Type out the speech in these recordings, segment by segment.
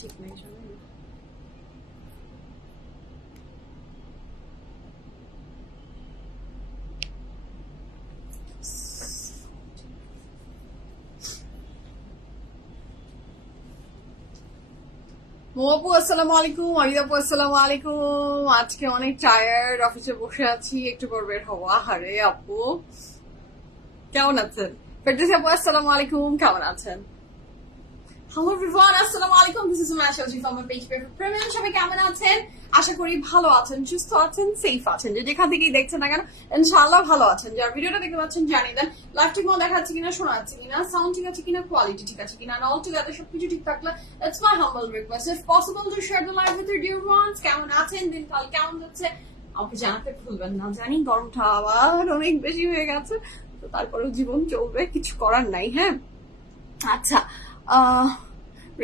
ঠিক নেই জানেন। মোয়াপু আসসালামু আলাইকুম, আরিদাপু আসসালামু আলাইকুম। আজকে অনেক টায়ার্ড, অফিসে বসে আছি, একটু পর বের হবো। আহারে আপু কেমন আছেন? ফেরদৌসী আপু আসসালামু আলাইকুম, কেমন আছেন? হ্যালো এভরিওয়ান, আসসালামু আলাইকুম। দিস ইজ মাশা জি ফ্রম মাই পেজ প্রিমিয়াম। সবাই কেমন আছেন? আশা করি ভালো আছেন, সুস্থ আছেন, সেফ আছেন। যে যেখান থেকেই দেখছেন না কেন ইনশাআল্লাহ ভালো আছেন। যার ভিডিওটা দেখতে পাচ্ছেন জানিয়ে দেন লাইভ ঠিক মতো দেখাচ্ছে কিনা, শোনা যাচ্ছে কিনা, সাউন্ড ঠিক আছে কিনা, কোয়ালিটি ঠিক আছে কিনা, অল টুগেদার সবকিছু ঠিক থাকলে it's my humble request if possible to share the live with your deer once. কেমন আছেন, দিনকাল কেমন যাচ্ছে আমাকে জানাতে ভুলবেন না। জানি গরমটা আবার অনেক বেশি হয়ে গেছে, তো তারপরেও জীবন চলবে, কিছু করার নাই। হ্যাঁ আচ্ছা,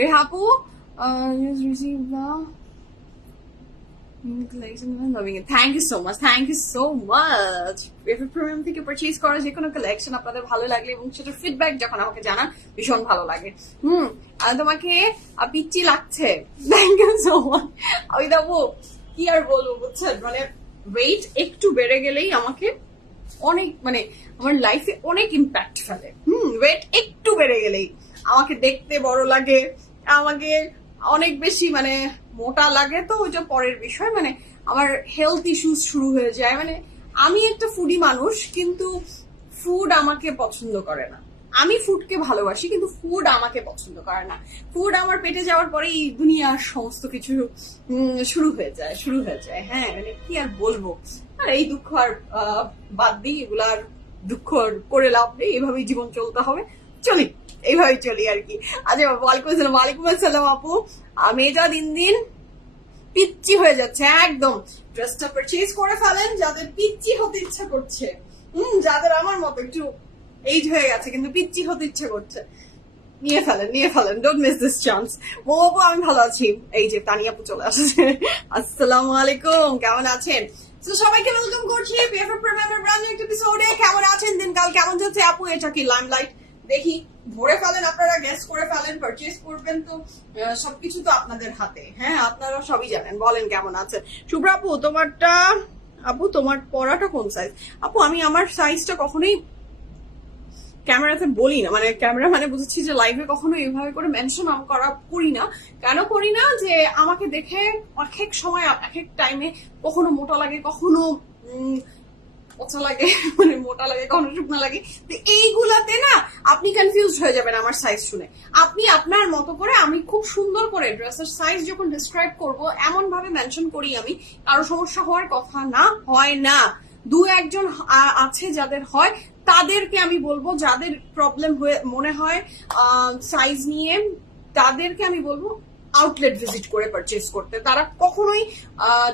রেহাপু received the collection and loving it. Thank you so much. Thank you so much. Favorite Premium থেকে পারচেজ করা যে কোনো কালেকশন আপনাদের ভালো লাগলে এবং সেটার ফিডব্যাক যখন আমাকে জানান ভীষণ ভালো লাগে। আর তোমাকে পিচ্চি লাগছে। Thank you so much. আমি দেবো কি আর বলবো বুঝছেন, মানে ওয়েট একটু বেড়ে গেলেই আমাকে অনেক মানে আমার লাইফে অনেক ইম্প্যাক্ট ফেলে। ওয়েট একটু বেড়ে গেলেই আমাকে দেখতে বড় লাগে, আমাকে অনেক বেশি মানে মোটা লাগে। তো ওইটা পরের বিষয়, মানে আমার হেলথ ইস্যুস শুরু হয়ে যায়। মানে আমি একটা ফুডি মানুষ, কিন্তু ফুড আমাকে পছন্দ করে না। আমি ফুডকে ভালোবাসি, কিন্তু ফুড আমাকে পছন্দ করে না। ফুড আমার পেটে যাওয়ার পরেই দুনিয়ার সমস্ত কিছু শুরু হয়ে যায়। হ্যাঁ মানে কি আর বলবো, আর এই দুঃখ আর বাদ দিই, এগুলো আর দুঃখ করে লাভ নেই, এভাবেই জীবন চলতে হবে। চলি এইভাবেই চলি আর কি। আচ্ছা ওয়ালাইকুম আসসালাম আপু। মেয়েটা দিন দিন পিচ্চি হয়ে যাচ্ছে একদম। ড্রেসটা পারচেজ করে ফেলেন যাদের পিচ্চি হতে ইচ্ছা করছে, যাদের আমার মতো একটু এইজ হয়ে গেছে কিন্তু পিচ্চি হতে ইচ্ছা করছে, নিয়ে ফেলেন, ডোন্ট মিস দিস চান্স। ও আপু আমি ভালো আছি। এই যে তানিয়া আপু চলে আসছে। আসসালামু আলাইকুম, কেমন আছেন? তো সবাইকে ওয়েলকাম করছি পিএফএফ প্রিমিয়ামের ব্র্যান্ড নিউ এপিসোডে। কেমন আছেন, দিনকাল কেমন যাচ্ছে আপু? এটা কি লাইমলাইট? দেখি ভরে ফেলেন, আপনারা গেস করে ফেলেন। পারচেজ করবেন তো সবকিছু তো আপনাদের হাতে। হ্যাঁ আপনারা সবই জানেন। বলেন কেমন আছে শুভ্রা আপু? তোমারটা আপু, তোমার পরাটা কোন সাইজ? আপু আমি আমার সাইজটা কখনোই ক্যামেরাতে বলি না, মানে ক্যামেরা মানে বুঝেছি যে লাইভে কখনো এইভাবে করে মেনশন করি না। কেন করি না? যে আমাকে দেখে এক এক সময় এক এক টাইমে কখনো মোটা লাগে, কখনো পচা লাগে, মানে মোটা লাগে, কখনো শুকনো লাগে। তো এইগুলাতে না আপনি কনফিউজ হয়ে যাবেন আমার সাইজ শুনে। আপনি আপনার মতো করে, আমি খুব সুন্দর করে ড্রেসের সাইজ যখন ডিসক্রাইব করব এমন ভাবে মেনশন করি আমি, কারো সমস্যা হওয়ার কথা না, হয় না। দু একজন আছে যাদের হয়, তাদেরকে আমি বলবো, যাদের প্রবলেম হয়ে মনে হয় সাইজ নিয়ে, তাদেরকে আমি বলবো আউটলেট ভিজিট করে পারচেজ করতে। তারা কখনোই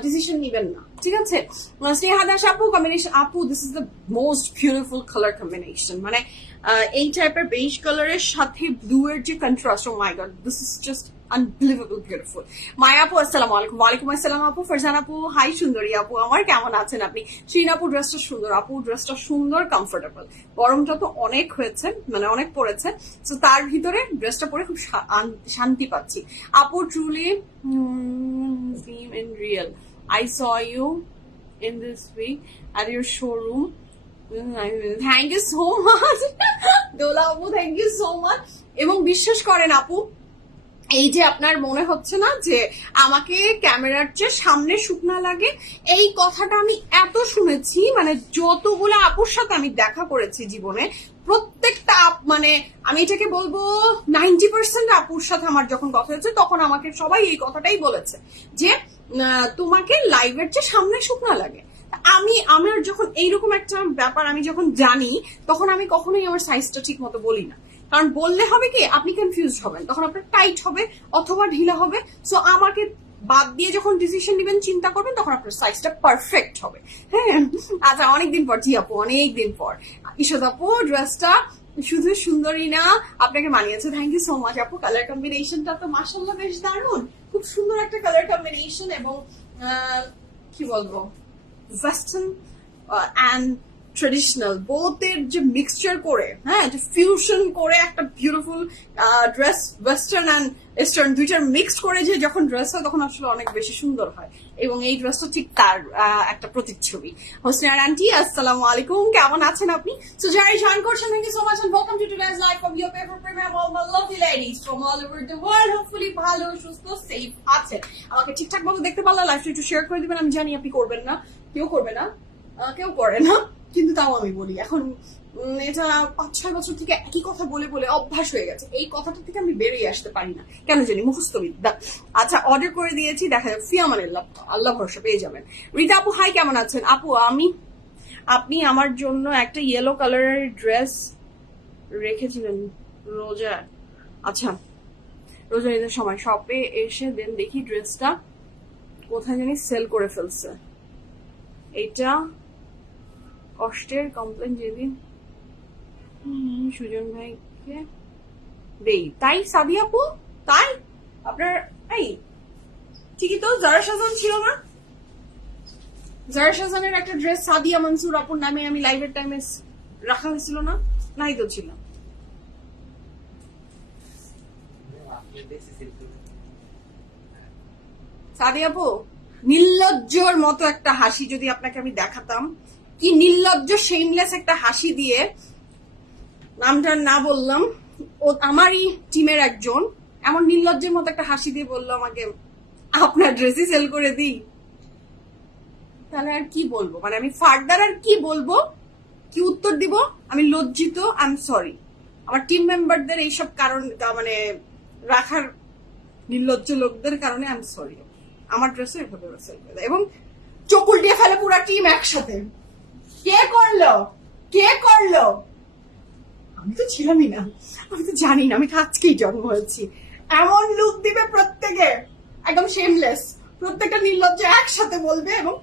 ডিসিশন নিবেন না, ঠিক আছে? স্নেহা দাস আপু, কম্বিনেশন আপু, this is the most beautiful colour combination. মানে এই টাইপের বেজ কালারের সাথে ব্লু এর যে contrast, oh my god, this is just unbelievable beautiful. Maya আপু আসসালামু আলাইকুম। ওয়ালাইকুম আসসালাম আপু। ফারজান আপু হাই সুন্দরী আপু আমার, কেমন আছেন আপনি? শ্রীন আপু ড্রেসটা সুন্দর আপু, ড্রেসটা সুন্দর, কমফোর্টেবল। গরমটা তো অনেক হয়েছে, মানে অনেক পড়েছে, তো তার ভিতরে ড্রেসটা পরে খুব শান্তি পাচ্ছি আপু। Truly in real I saw you in this week at your showroom. Thank you so much. দোলা আপু থ্যাংক ইউ সো মাচ। এবং বিশ্বাস করেন আপু, এই যে আপনার মনে হচ্ছে না যে আমাকে ক্যামেরার চেয়ে সামনে শুকনা লাগে, এই কথাটা আমি এত শুনেছি। মানে যতগুলো আপুর সাথে আমি দেখা করেছি জীবনে, প্রত্যেকটা মানে আমি এটাকে বলবো 90% আপুর সাথে আমার যখন কথা হয়েছে, তখন আমাকে সবাই এই কথাটাই বলেছে যে তোমাকে লাইভের চেয়ে সামনে শুকনা লাগে। আমার যখন এইরকম একটা ব্যাপার আমি যখন জানি, তখন আমি কখনোই আমার সাইজটা ঠিক মতো বলি না। কারণ বললে হবে কি, আপনি কনফিউজ হবেন, তখন আপনার টাইট হবে অথবা ঢিলা হবে। সো আমাকে বাদ দিয়ে যখন ডিসিশন নেবেন, চিন্তা করবেন, তখন আপনার সাইজটা পারফেক্ট হবে। হ্যাঁ আচ্ছা, অনেকদিন পর জি আপু, অনেকদিন পর। ঈশাদ আপু ড্রেসটা শুধু সুন্দরী না, আপনাকে মানিয়েছে। থ্যাংক ইউ সো মাচ আপু। কালার কম্বিনেশনটা তো মাশাআল্লাহ বেশ দারুণ, খুব সুন্দর একটা কালার কম্বিনেশন। এবং কি বলবো, ওয়েস্টার্ন অ্যান্ড ট্রেডিশনাল বোথের যে মিক্সচার করে, হ্যাঁ, যে ফিউশন করে একটা beautiful dress, western and eastern দুইটার মিক্সড করে যে যখন ড্রেস হয় তখন আসলে অনেক বেশি সুন্দর হয়, এবং এই ড্রেসটা ঠিক তার একটা প্রতিচ্ছবি। হোসনিয়ার আন্টি, আসসালামু আলাইকুম, কেমন আছেন আপনি? সো যারা জয়েন করছেন, thank you so much and welcome to today's live from your favourite premium all my lovely ladies from all over the world. Hopefully ভালো, সুস্থ, সেফ আছেন। আমাকে ঠিকঠাক মতো দেখতে পারলে লাইভটা একটু শেয়ার করে দিবেন। আমি জানি আপনি করবেন না, কেউ করবে না, কেউ করে না, কিন্তু তাও আমি বলি। এখন এটা 5-6 বছর থেকে একই কথা বলে বলে অভ্যাস হয়ে গেছে। এই কথাটা থেকে আমি বেরিয়ে আসতে পারি না, কেন জানি, মুখস্থ বিদ্যা। আচ্ছা, অর্ডার করে দিয়েছি, দেখা যাক। ফিয়ামানিল্লাহ, আল্লাহ ভরসা, পেয়ে যাবেন। রিতা আপু, হাই, কেমন আছেন? আপু, আপনি আমার জন্য একটা ইয়েলো কালারের ড্রেস রেখেছিলেন রোজা, আচ্ছা, রোজা ঈদের সময় শপে এসে দেন দেখি ড্রেসটা কোথায় জানি সেল করে ফেলছে। এটা কষ্টের কমপ্লেন যেদিন সুজন ভাইকে দেই, তাই সাদিয়া আপু, তাই আপনার এই ঠিকই তো। জারা শাহজাহান ছিল না? জারা শাহজাহানের একটা ড্রেস সাদিয়া মনসুর আপুর নামে আমি লাইভের টাইমে রাখা হয়েছিল না? নাই তো ছিল। সাদিয়া আপু, নির্লজ্জর মতো একটা হাসি যদি আপনাকে আমি দেখাতাম, কি নির্লজ্জ শেমলেস একটা হাসি দিয়ে, নামটা না বললাম, ও আমারই টিমের একজন, এমন নির্লজ্জের মতো একটা হাসি দিয়ে বললো আমাকে আপনার ড্রেসই সেল করে দিই, তাহলে আর কি বলবো? মানে আমি ফার্দার আর কি বলবো, কি উত্তর দিব? আমি লজ্জিত, আই এম সরি। আমার টিম মেম্বারদের এইসব কারণ, মানে রাখার নির্লজ্জ লোকদের কারণে আই এম সরি। আমার ড্রেসও এভাবে সেল করে দেয় এবং চোখ উল্টিয়ে ফেলে পুরো টিম একসাথে। কে করলো? কে করলো? আমি তো ছিলামই না, আমি তো জানি না, আমি তো আজকেই জন্ম হয়েছি। এমন লুক দিবে প্রত্যেকে, একদম শেমলেস, প্রত্যেকটা নির্লজ্জ একসাথে বলবে। এবং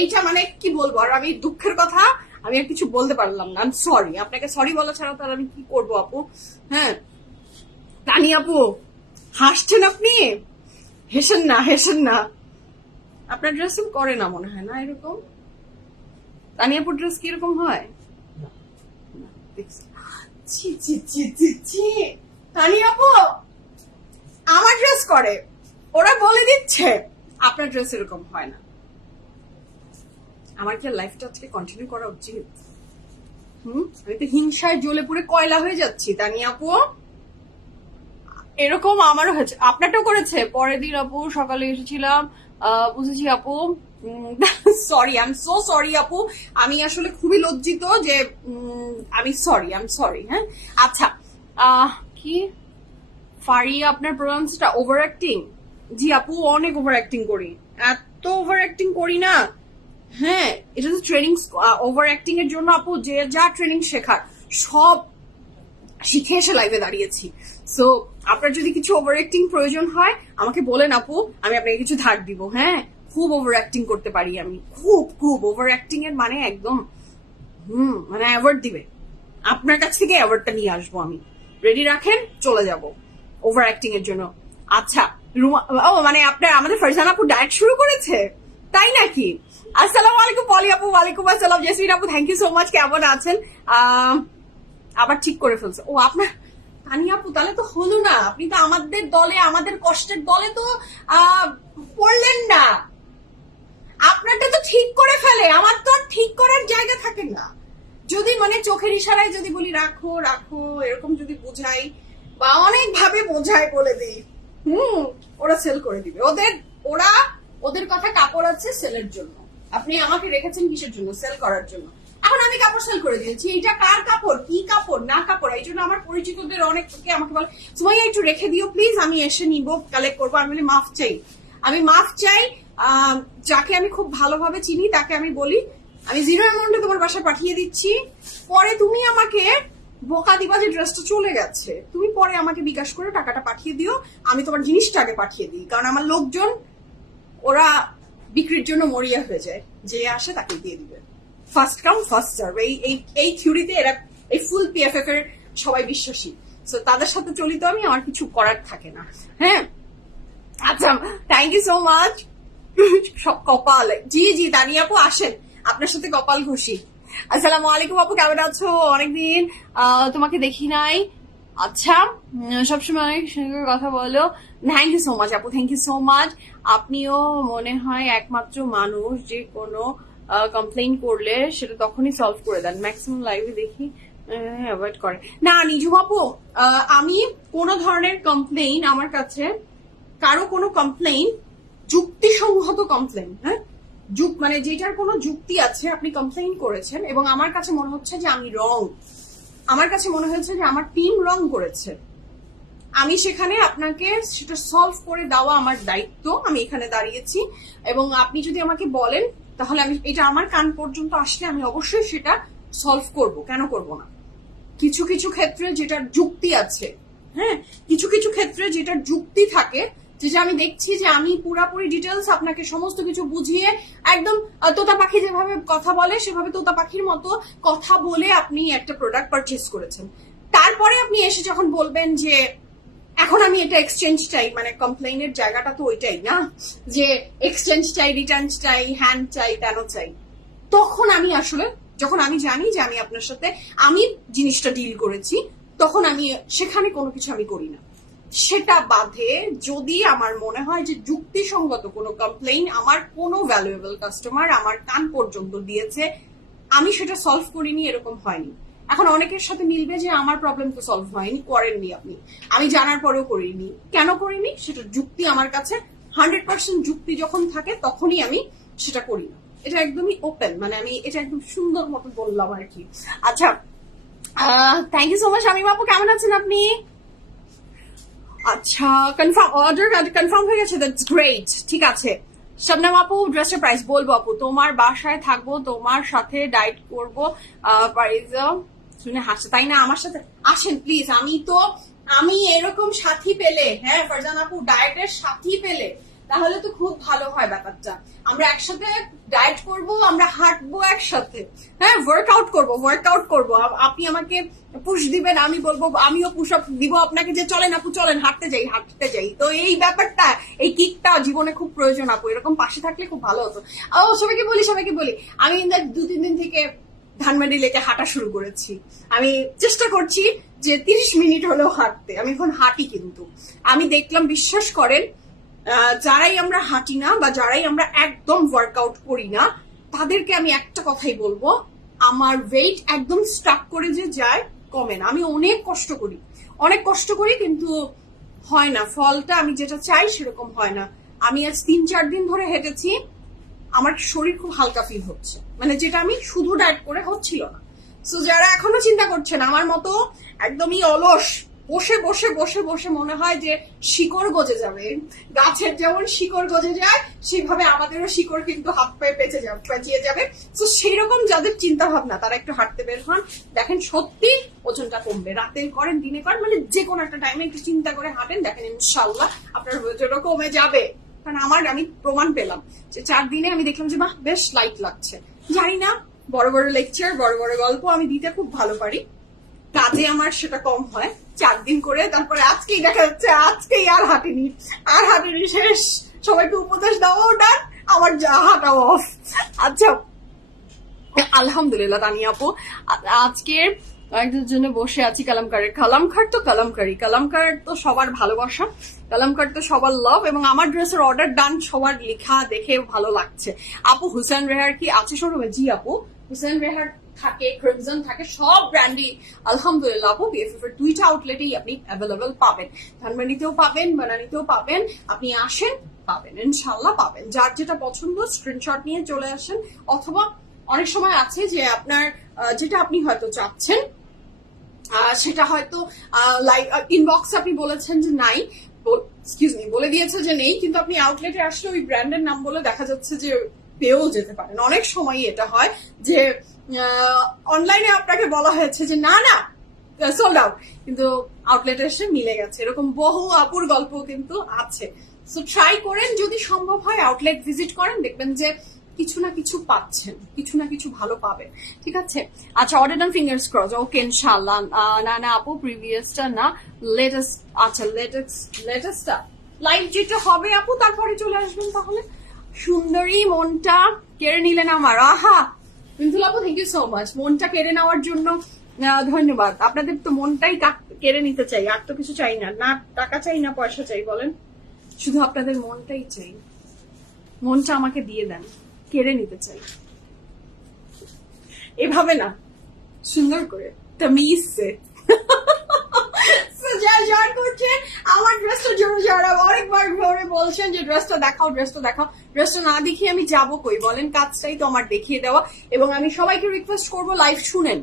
এইটা মানে কি বলবো, আর আমি দুঃখের কথা আমি আর কিছু বলতে পারলাম না। আমি সরি, আপনাকে সরি বলা ছাড়া তার আমি কি করবো আপু? হ্যাঁ, তানি আপু, হাসছেন আপনি? হেসেন না, হেসেন না। আপনার ড্রেসিং করে না মনে হয় না এরকম? তানি আপুর ড্রেস কিরকম হয়? তানি আপু আমার ড্রেস করে, ওরা বলে দিচ্ছে আপনার ড্রেস এরকম হয় না। আমার কি লাইফটা আজকে কন্টিনিউ করা উচিত? আমি তো হিংসায় জ্বলে পুড়ে কয়লা হয়ে যাচ্ছি। তানি আপু, এরকম আমারও হয়েছে, আপনারটাও করেছে। পরের দিন আপু সকালে এসেছিলাম, বুঝেছি আপু, sorry, I am so sorry আপু, আমি আসলে খুবই লজ্জিত যে আমি সরি, আই এম সরি। হ্যাঁ, আচ্ছা, কি ফারিয়া, আপনার প্রোনাউন্সটা ওভার অ্যাক্টিং? জি আপু, অনেক ওভার অ্যাক্টিং করি, এত ওভার অ্যাক্টিং করি না। হ্যাঁ, এটা তো ট্রেনিং, ওভার অ্যাক্টিং এর জন্য আপু যে যা ট্রেনিং শেখার সব শিখে এসে লাইভে দাঁড়িয়েছি। সো আপনার যদি কিছু ওভার অ্যাক্টিং প্রয়োজন হয় আমাকে বলেন আপু, আমি আপনাকে কিছু ধার দিব। হ্যাঁ, খুব ওভার অ্যাক্টিং করতে পারি আমি, খুব খুব ওভার অ্যাক্টিং এর মানে একদম মানে অ্যাওয়ার্ড দিবে, আপনার কাছ থেকে অ্যাওয়ার্ডটা নিয়ে আসবো আমি। রেডি রাখেন, চলে যাব ওভার অ্যাক্টিং এর জন্য। আচ্ছা, ও মানে আপনার আমাদের ফারজানা আপু ডায়েট শুরু করেছে, তাই নাকি? আসসালামু আলাইকুম পলি আপু। ওয়ালাইকুম আসসালাম জেসমিন আপু, থ্যাংক ইউ সো মাচ, কেমন আছেন? আবার ঠিক করে ফেলছে। ও আপনার তানি আপু, তাহলে তো হলো না, আপনি তো আমাদের দলে, আমাদের কষ্টের দলে তো পড়লেন না। আপনারটা তো ঠিক করে ফেলে, আমার তো ঠিক করার জায়গা থাকে না। যদি মানে চোখের ইশারায় যদি বলি রাখো রাখো, এরকম যদি বোঝাই বা অনেক ভাবে বোঝাই, বলে দিই, ওরা সেল করে দিবে। ওদের কথা কাপড় আছে সেলের জন্য। আপনি আমাকে রেখেছেন কিসের জন্য? সেল করার জন্য। এখন আমি কাপড় সেল করে দিয়েছি, এটা কার কাপড়, কি কাপড় না কাপড়, এই জন্য আমার পরিচিতদের অনেকে আমাকে বলে সুমাইয়া একটু রেখে দিও প্লিজ, আমি এসে নিব, কালেক্ট করবো। আমি বলি মাফ চাই, আমি মাফ চাই। যাকে আমি খুব ভালোভাবে চিনি তাকে আমি বলি আমি 0 অ্যামাউন্টে তোমার বাসায় পাঠিয়ে দিচ্ছি, পরে তুমি আমাকে বোকা দিবা যে ড্রেসটা চলে গেছে, তুমি পরে আমাকে বিকাশ করে টাকাটা পাঠিয়ে দিও, আমি তোমার জিনিসটা আগে পাঠিয়ে দিই। কারণ আমার লোকজন ওরা বিক্রির জন্য মরিয়া হয়ে যায়, যে আসে তাকে দিয়ে দিবে, ফার্স্ট কাম ফার্স্ট সার্ভ। এই থিওরিতে এরা, এই ফুল পিএফএফ এর সবাই বিশ্বাসী। সো তাদের সাথে চলিত আমি, আমার কিছু করার থাকে না। হ্যাঁ, আচ্ছা, থ্যাংক ইউ সো মাচ। সব কপাল। জি জি, তানি আপু আসেন, আপনার সাথে কপাল খুশি। আসসালামু আলাইকুম আপু, কেমন আছো? অনেকদিন তোমাকে দেখি নাই। আচ্ছা, সবসময় অনেক সুন্দর কথা বলো। থ্যাংক ইউ সো মাচ আপু, থ্যাংক ইউ সো মাচ। আপনিও মনে হয় একমাত্র মানুষ যে কোনো কমপ্লেইন করলে সেটা তখনই সলভ করে দেন। ম্যাক্সিমাম লাইভে দেখি অ্যাভয়েড করে না। নিজুম আপু, আমি কোনো ধরনের কমপ্লেইন, আমার কাছে কারো কোনো কমপ্লেইন যুক্তিসঙ্গত কমপ্লেইন, হ্যাঁ, মানে যেটার কোনো যুক্তি আছে, আপনি কমপ্লেইন করেছেন এবং আমার কাছে মনে হচ্ছে যে আমি রং, আমার কাছে মনে হয়েছে যে আমার টিম রং করেছে, আমি সেখানে আপনাকে সেটা সলভ করে দেওয়া আমার দায়িত্ব। আমি এখানে দাঁড়িয়েছি এবং আপনি যদি আমাকে বলেন তাহলে আমি, এটা আমার কান পর্যন্ত আসলে আমি অবশ্যই সেটা সলভ করব, কেন করব না। কিছু কিছু ক্ষেত্রে যেটার যুক্তি আছে, হ্যাঁ, কিছু কিছু ক্ষেত্রে যেটার যুক্তি থাকে, যেটা আমি দেখছি যে আমি পুরাপুরি ডিটেলস আপনাকে সমস্ত কিছু বুঝিয়ে একদম তোতা পাখি যেভাবে কথা বলে সেভাবে তোতা পাখির মতো কথা বলে আপনি একটা প্রোডাক্ট পারচেস করেছেন। তারপরে আপনি এসে যখন বলবেন যে এখন আমি এটা এক্সচেঞ্জ চাই, মানে কমপ্লেইনের জায়গাটা তো ওইটাই না, যে এক্সচেঞ্জ চাই, রিটার্ন চাই, হ্যান্ড চাই, তেন চাই, তখন আমি আসলে, যখন আমি জানি যে আমি আপনার সাথে আমি জিনিসটা ডিল করেছি, তখন আমি সেখানে কোনো কিছু আমি করি না। সেটা বাদে যদি আমার মনে হয় যে যুক্তিসঙ্গত কোনো কমপ্লেইন আমার কোনো ভ্যালুয়েবল কাস্টমার আমার কান পর্যন্ত দিয়েছে, আমি সেটা সলভ করিনি, এরকম হয়নি। এখন অনেকের সাথে মিলবে যে আমার প্রবলেম তো সলভ হয়নি, করেননি আপনি, আমি জানার পরেও করিনি, কেন করিনি সেটা যুক্তি আমার কাছে 100% যুক্তি যখন থাকে তখনই আমি সেটা করি না। এটা একদমই ওপেন, মানে আমি এটা একদম সুন্দর মতো বললাম আর কি। আচ্ছা, thank you so much Shamim আপু, কেমন আছেন আপনি? আচ্ছা, কনফার্ম অর্ডার কনফার্ম হয়ে গেছে, দ্যাটস গ্রেট। ঠিক আছে শবনম আপু, ড্রেসের প্রাইস বলবো আপু, তোমার বাসায় থাকবো, তোমার সাথে ডায়েট করবো, প্রাইস শুনে হাসছে, তাই না? আমার সাথে আসেন প্লিজ, আমি এরকম সাথী পেলে, হ্যাঁ ফারজান আপু, ডায়েটের সাথী পেলে তাহলে তো খুব ভালো হয় ব্যাপারটা। আমরা একসাথে ডায়েট করব, আমরা হাঁটবো একসাথে, হ্যাঁ, ওয়ার্কআউট করবো। আপনি আমাকে পুশ দিবেন, আমি বলবো, আমিও পুশ আপ দিব আপনাকে, যে চলেন আপু চলেন হাঁটতে যাই। তো এই ব্যাপারটা, এই কিকটা জীবনে খুব প্রয়োজন আপু, এরকম পাশে থাকলে খুব ভালো হতো। সবাইকে বলি আমি 2-3 দিন থেকে ধানমান্ডি লেকে হাঁটা শুরু করেছি। আমি চেষ্টা করছি যে 30 মিনিট হলেও হাঁটতে, আমি এখন হাঁটি, কিন্তু আমি দেখলাম, বিশ্বাস করেন, যারাই আমরা হাঁটি না বা যারাই আমরা একদম ওয়ার্কআউট করি না, তাদেরকে আমি একটা কথাই বলবো, আমার ওয়েট একদম স্টাক করে যে যায়, কমে না। আমি অনেক কষ্ট করি কিন্তু হয় না, ফলটা আমি যেটা চাই সেরকম হয় না। আমি আজ 3-4 দিন ধরে হেঁটেছি, আমার শরীর খুব হালকা ফিল হচ্ছে, মানে যেটা আমি শুধু ডায়েট করে হচ্ছিল না। সো যারা এখনো চিন্তা করছেন আমার মতো একদমই অলস, বসে মনে হয় যে শিকড় গজে যাবে, গাছের যেমন শিকড় গজে যায় সেইভাবে আমাদেরও শিকড় কিন্তু হাত পায়ে পেঁচিয়ে যাবে। তো সেই রকম যাদের চিন্তা ভাবনা, তারা একটু হাঁটতে বের হন, দেখেন সত্যি ওজনটা কমবে। রাতে করেন, দিনে করেন, মানে যে কোনো একটা টাইমে একটু চিন্তা করে হাঁটেন, দেখেন ইনশাল্লাহ আপনার ওজনও কমে যাবে। কারণ আমি প্রমাণ পেলাম যে 4 দিনে আমি দেখলাম যে বাহ, বেশ লাইট লাগছে। জানি না, বড় বড় লেকচার, বড় বড় গল্প আমি দিতে খুব ভালো পারি, কাজে আমার সেটা কম হয়। 4 দিন করে তারপরে আজকেই দেখা যাচ্ছে, আজকেই আর হাঁটিনি, শেষ। সবাইকে উপদেশ দেওয়াও ডান, আমার হাঁটাও অফ। আচ্ছা, আলহামদুলিল্লাহ তানিয়া আপু, আজকের একজনের জন্য বসে আছি কালামকারের। কালামকার তো সবার ভালোবাসা, কালামকার তো সবার লাভ, এবং আমার ড্রেসের অর্ডার ডান, সবার লেখা দেখে ভালো লাগছে। আপু হুসেন রেহার কি আছে শোরুমে? জি আপু, হুসেন রেহার থাকে, ক্রিমজন থাকে, সব ব্র্যান্ডই আলহামদুলিল্লাহ আপু বিএফএফ এর 2টা আউটলেটেই আপনি অ্যাভেলেবল পাবেন। ধানমন্ডিতেও পাবেন, বানানীতেও পাবেন, আপনি আসেন, পাবেন, ইনশাল্লাহ পাবেন। যার যেটা পছন্দ স্ক্রিনশট নিয়ে চলে আসেন, অথবা অনেক সময় আছে যে আপনার যেটা আপনি হয়তো চাচ্ছেন সেটা হয়তো ইনবক্সে আপনি বলেছেন যে নাই, বলে দিয়েছে যে নেই, কিন্তু আপনি আউটলেটে আসলে ওই ব্র্যান্ডের নাম বলে দেখা যাচ্ছে যে পেয়েও যেতে পারেন। অনেক সময় এটা হয় যে অনলাইনে আপনাকে বলা হয়েছে যে না সোল্ড আউট, কিন্তু আউটলেটে এসে মিলে গেছে। এরকম বহু আপুর গল্প কিন্তু আছে। সো ট্রাই করেন, যদি সম্ভব হয় আউটলেট ভিজিট করেন, দেখবেন যে কিছু না কিছু পাচ্ছেন, কিছু না কিছু ভালো পাবেন। ঠিক আছে, আচ্ছা, অর্ডার ডান, ফিঙ্গার্স ক্রস, ওকে ইনশাআল্লাহ। না আপু, প্রিভিয়াসটা না, লেটেস্ট। আচ্ছা, লেটেস্টটা লাইভ যেটা হবে আপু, তারপরে চলে আসবেন। তাহলে সুন্দরী মনটা কেড়ে নিলেন আমার, আহা মিন্টুল আপু থ্যাংক ইউ সো মাচ। মনটা কেড়ে নেওয়ার জন্য ধন্যবাদ। আপনাদের তো মনটাই কেড়ে নিতে চাই, আর তো কিছু চাই না, না টাকা চাই না পয়সা চাই, বলেন শুধু আপনাদের মনটাই চাই। মনটা আমাকে দিয়ে দেন, কেড়ে নিতে চাই। এভাবে না, সুন্দর করে তামিজ সে। যারা জয়েন করছেন আমার ড্রেসটার জন্য, যারা অনেকবার ধরে বলছেন যে ড্রেসটা দেখাও, ড্রেসটা দেখাও, ড্রেসটা না দেখিয়ে আমি যাবো কই বলেন? কাজটাই তো আমার দেখিয়ে দেওয়া। এবং আমি সবাইকে রিকোয়েস্ট করবো লাইভ শুনেন,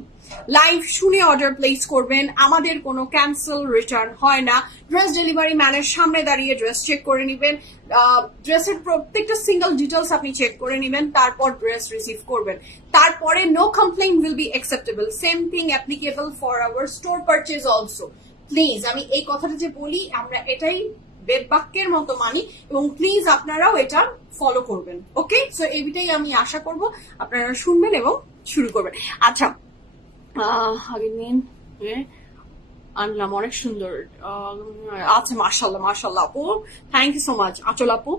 লাইভ শুনে অর্ডার প্লেস করবেন। আমাদের কোনো ক্যান্সেল রিটার্ন হয় না। ড্রেস ডেলিভারি ম্যানের সামনে দাঁড়িয়ে ড্রেস চেক করে নিবেন, ড্রেসের প্রত্যেকটা সিঙ্গেল ডিটেলস আপনি চেক করে নিবেন, তারপর ড্রেস রিসিভ করবেন। তারপরে no complain will be acceptable. Same thing applicable for our store purchase also. Please আমি এই কথাটা যে বলি, আমরা এটাই বেদ বাক্যের মতো মানি, এবং প্লিজ আপনারাও এটা ফলো করবেন। ওকে, সো এইটাই আমি আশা করব আপনারা শুনবেন এবং শুরু করবেন। আচ্ছা, আগের দিন আনলাম, অনেক সুন্দর। আচ্ছা, মাশাল্লাহ মাশাল্লাহ আপু, থ্যাংক ইউ সো মাচ। আচল আপু,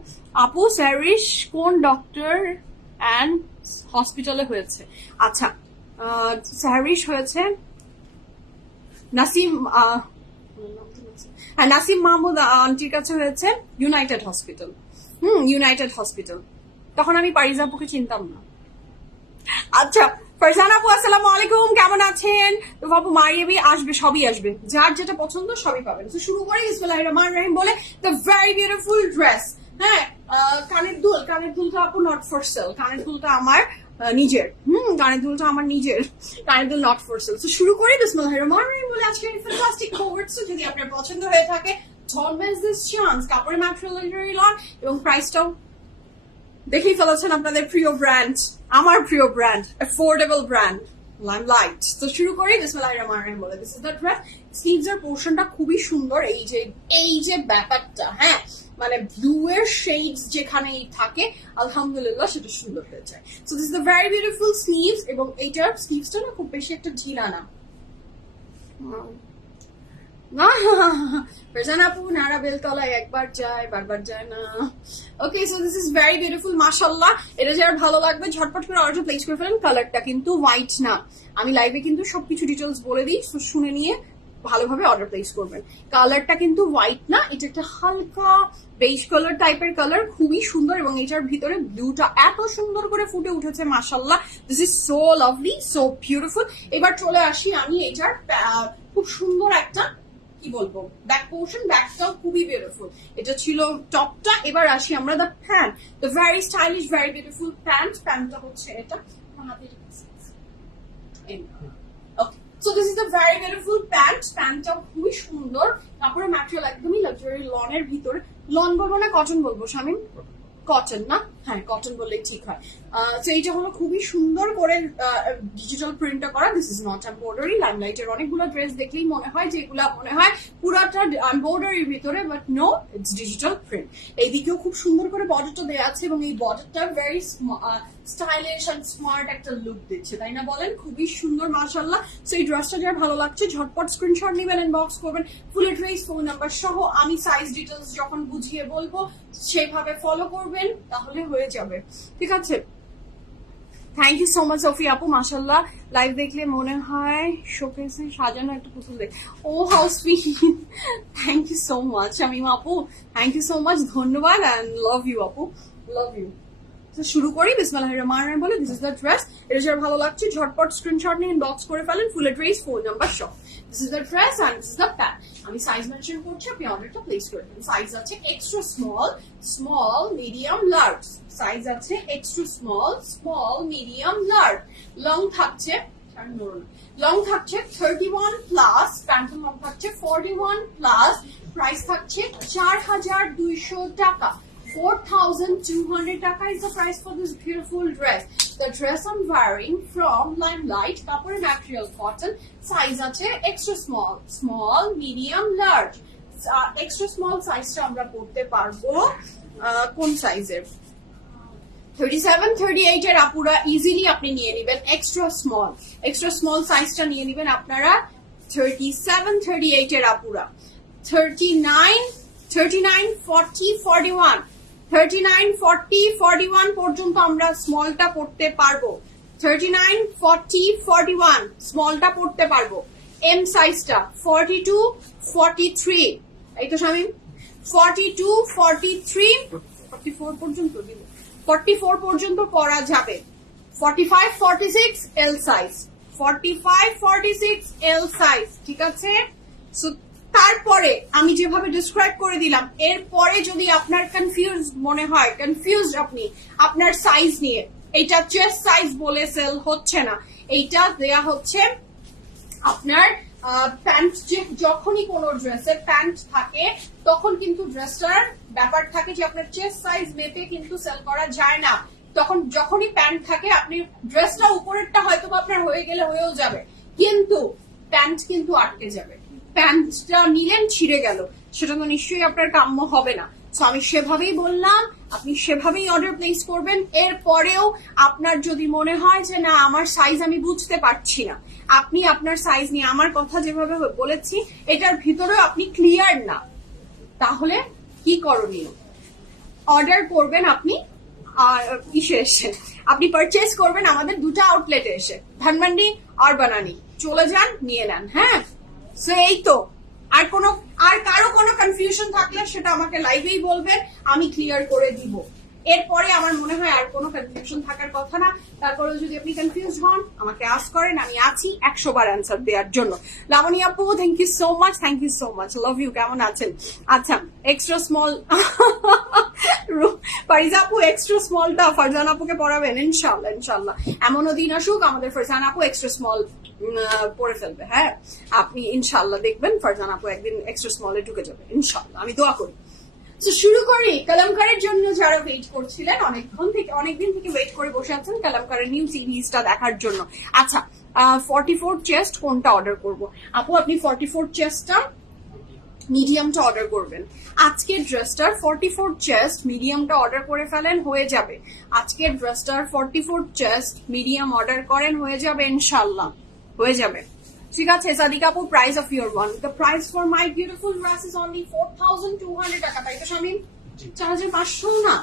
আপু স্যারিশ কোন ডক্টর অ্যান্ড হসপিটালে হয়েছে? আচ্ছা, স্যারিশ হয়েছে নাসিম, নাসিম মাহমুদ আন্টির কাছে হয়েছে ইউনাইটেড হসপিটাল। United hospital. তখন আমি পারিজা আপুকে চিনতাম না। আচ্ছা, ফারজানা আপু আসসালামু আলাইকুম, কেমন আছেন? তো বাবু মারিয়াবি আসবে, সবই আসবে, যার যেটা পছন্দ সবই পাবেন। তো শুরু করি বিসমিল্লাহির রহমানির রহিম বলে। The very beautiful dress. হ্যাঁ, কানের দুল, কানের দুলটা আপু নট ফর সেল, কানের দুলটা আমার নিজের। কানের দুলটা আমার নিজের, কানের দুল নট ফর সেল। তো শুরু করি বিসমিল্লাহির রহমানির রহিম বলে। আজকে ফ্যান্টাস্টিক কোভার্স, যদি আপনার পছন্দ হয়ে থাকে ডোন্ট মিস দিস চান্স। কাপড়ের ম্যাটেরিয়াল লন এবং প্রাইসটাও দেখেই ফেলেছেন। আপনাদের প্রিয় ব্র্যান্ড, আমার প্রিয় ব্র্যান্ড, অ্যাফোর্ডেবল ব্র্যান্ড লাইমলাইট। তো শুরু করি বিসমিল্লাহির রহমানির রহিম বলে। This is the dress. Sleeves এর পোর্শনটা খুবই সুন্দর। এই যে ব্যাপারটা, হ্যাঁ, মানে ব্লু এর শেডস যেখানে থাকে আলহামদুলিল্লাহ সেটা সুন্দর হয়ে যায়। So this is the very beautiful sleeves. এবং এইটার স্লিভসটা না খুব বেশি একটা ঢিলা না। ফারজানা আপু নারা বেলতলায় একবার যায়, বারবার যায় না। Okay, so this is very beautiful মাশাআল্লাহ। এটা যার ভালো লাগবে ঝটপট করে অর্ডার প্লেস করে ফেলেন। কালারটা কিন্তু হোয়াইট না, আমি লাইভে কিন্তু সবকিছু ডিটেলস বলে দিই, তো শুনে নিয়ে ভালোভাবে অর্ডার প্লেস করবেন। কালারটা কিন্তু হোয়াইট না, এটা একটা হালকা বেজ কালার টাইপের কালার, খুবই সুন্দর। এবং এটার ভিতরে ব্লুটা এত সুন্দর করে ফুটে উঠেছে মাশাআল্লাহ। This is so lovely, so beautiful. এবার চলে আসি আমি এটার খুব সুন্দর একটা, কি বলবো, ব্যাক পোর্শন, ব্যাকটাও খুবই বিউটিফুল। এটা ছিল টপটা। এবার আসি আমরা the pant, the very stylish very beautiful pant. প্যান্টটা হচ্ছে এটা। So this is the very beautiful pant. প্যান্টটাও খুবই সুন্দর। কাপড়ের ম্যাটেরিয়াল একদমই লাক্সারি লনের ভিতরে। লন বলবো না কটন বলবো শামিম? কটন না? হ্যাঁ, কটন বললেই ঠিক হয়। তো এইটা হলো খুবই সুন্দর করে ডিজিটাল প্রিন্টটা করা। This is not embroidery. লাইমলাইটের অনেকগুলো ড্রেস দেখলেই মনে হয় যে এগুলা মনে হয় পুরাটা এমব্রয়ডারির ভিতরে, but no, it's digital print. এইদিকেও খুব সুন্দর করে বর্ডারটা দেওয়া আছে, এবং এই বর্ডারটা ভেরি স্টাইলিশ এন্ড স্মার্ট একটা লুক দিচ্ছে, তাই না বলেন? খুবই সুন্দর মাশাআল্লাহ। সো এই ড্রেসটা যার ভালো লাগছে ঝটপট স্ক্রিনশট নেবেন, ইনবক্স করবেন, ফুল অ্যাড্রেস ফোন নাম্বার সহ। আমি সাইজ ডিটেলস যখন বুঝিয়ে বলবো সেভাবে ফলো করবেন, তাহলে হয়ে যাবে। ঠিক আছে, thank you so much Safi আপু, মাশাআল্লাহ। লাইভ দেখলে মনে হয় শোকেসে সাজানো একটা পুতুল দেখ। Oh how sweet, thank you so much Shamim আপু, থ্যাংক ইউ সো মাচ, ধন্যবাদ, এন্ড লাভ ইউ আপু, লাভ ইউ। শুরু করি বিসমিল্লাহির রহমানির রহিম বলে। This is the dress. এটা যার ভালো লাগছে ঝটপট স্ক্রিনশট নিয়ে ইনবক্স করে ফেলেন, ফুল অ্যাড্রেস ফোন নাম্বার সহ। This is the dress and this is the pant. আমি সাইজ মেনশন করছি, আপনি অর্ডারটা প্লেস করে দেন। সাইজ আছে extra small, small, medium, large. Size আছে extra small, small, medium, large. Long থাকছে, লং থাকছে 31 প্লাস, প্যান্টের লং থাকছে 41 প্লাস। প্রাইস থাকছে 4200 টাকা। 4,200 taka is the price for this beautiful dress. The dress I'm wearing from Limelight, কাপড়ের material cotton. Size আছে extra small, small, medium, large. Extra small size-টা আমরা পড়তে পারবো কোন সাইজের? 37, 38 এর আপুরা ইজিলি আপনি নিয়ে নেবেন। এক্সট্রা স্মল সাইজটা নিয়ে নেবেন আপনারা 37, 38 এর আপুরা। 39, 40, 41 39, 40, 41 পর্যন্ত আমরা স্মলটা পড়তে পারবো। 39, 40, 41 স্মলটা পড়তে পারবো। এম সাইজটা 42, 43, এই তো শামিম 42, 43, 44 পর্যন্ত দিব, 44 পর্যন্ত পড়া যাবে। 45, 46 এল সাইজ, 45, 46 এল সাইজ, ঠিক আছে। সো তারপরে আমি যেভাবে ডিসক্রাইব করে দিলাম, এরপরে যদি আপনার কনফিউজ মনে হয়, কনফিউজ আপনি আপনার সাইজ নিয়ে, এইটা চেস্ট সাইজ বলে সেল হচ্ছে না, এইটা দেয়া হচ্ছে আপনার প্যান্ট। যে যখনই কোনো ড্রেসের প্যান্ট থাকে তখন কিন্তু ড্রেসটার ব্যাপার থাকে যে আপনার চেস্ট সাইজ মেপে কিন্তু সেল করা যায় না। তখন যখনই প্যান্ট থাকে আপনি ড্রেসটা উপরেরটা হয়তো আপনার হয়ে গেলে হয়েও যাবে, কিন্তু প্যান্ট কিন্তু আটকে যাবে। প্যান্টটা নিলেন ছিঁড়ে গেল, সেটা তো নিশ্চয়ই আপনার কাম্য হবে না। তো আমি সেভাবেই বললাম, আপনি সেভাবেই অর্ডার প্লেস করবেন। এরপরেও আপনার যদি মনে হয় যে না আমার সাইজ আমি বুঝতে পারছি না, আপনি আপনার সাইজ নিয়ে আমার কথা যেভাবে বলেছি এটার ভিতরেও আপনি ক্লিয়ার না, তাহলে কি করণীয়? অর্ডার করবেন আপনি ইসে এসে, আপনি পারচেজ করবেন আমাদের দুটো আউটলেটে এসে, ধানমন্ডি আর বানানি, চলে যান নিয়ে নেন। হ্যাঁ, সো এই তো। আর কারো কোনো কনফিউশন থাকলে সেটা আমাকে লাইভেই বলবেন, আমি ক্লিয়ার করে দিব। এরপরে আমার মনে হয় আর কোনো কনফিউশন থাকার কথা না। তারপরে যদি আপনি কনফিউজ হন আমাকে আস্ক করেন, আমি আছি 100 বার অ্যান্সার দেওয়ার জন্য। লাবণী আপু thank you so much, thank you so much, love you. কেমন আছেন? আচ্ছা, এক্সট্রা স্মল ফারিজা আপু, এক্সট্রা স্মলটা ফারজান আপুকে পড়াবেন ইনশাল্লাহ। ইনশাল্লাহ এমনও দিন আসুক আমাদের ফারজান আপু এক্সট্রা স্মল পড়ে ফেলবে। হ্যাঁ, আপনি ইনশাল্লাহ দেখবেন ফারজান আপু একদিন এক্সট্রা স্মলে ঢুকে যাবে ইনশাল্লাহ, আমি দোয়া করি। তো শুরু করি। কালামকারের জন্য যারা ওয়েট করছিলেন, অনেকদিন থেকে ওয়েট করে বসে আছেন কালামকারের নিউ সিরিজটা দেখার জন্য। আচ্ছা, 44 চেস্ট কোনটা অর্ডার করব? আপু আপনি 44 চেস্টটা মিডিয়ামটা অর্ডার করবেন। আজকের ড্রেসটার 44 চেস্ট মিডিয়ামটা অর্ডার করে ফেলেন, হয়ে যাবে। আজকের ড্রেসটার 44 চেস্ট মিডিয়াম অর্ডার করেন, হয়ে যাবে ইনশাল্লাহ, হয়ে যাবে। ঠিক আছে সাদিকা আপু, price of your one, the price for my beautiful dress is only 4200 টাকা, তাই তো শামিম? 4500 না,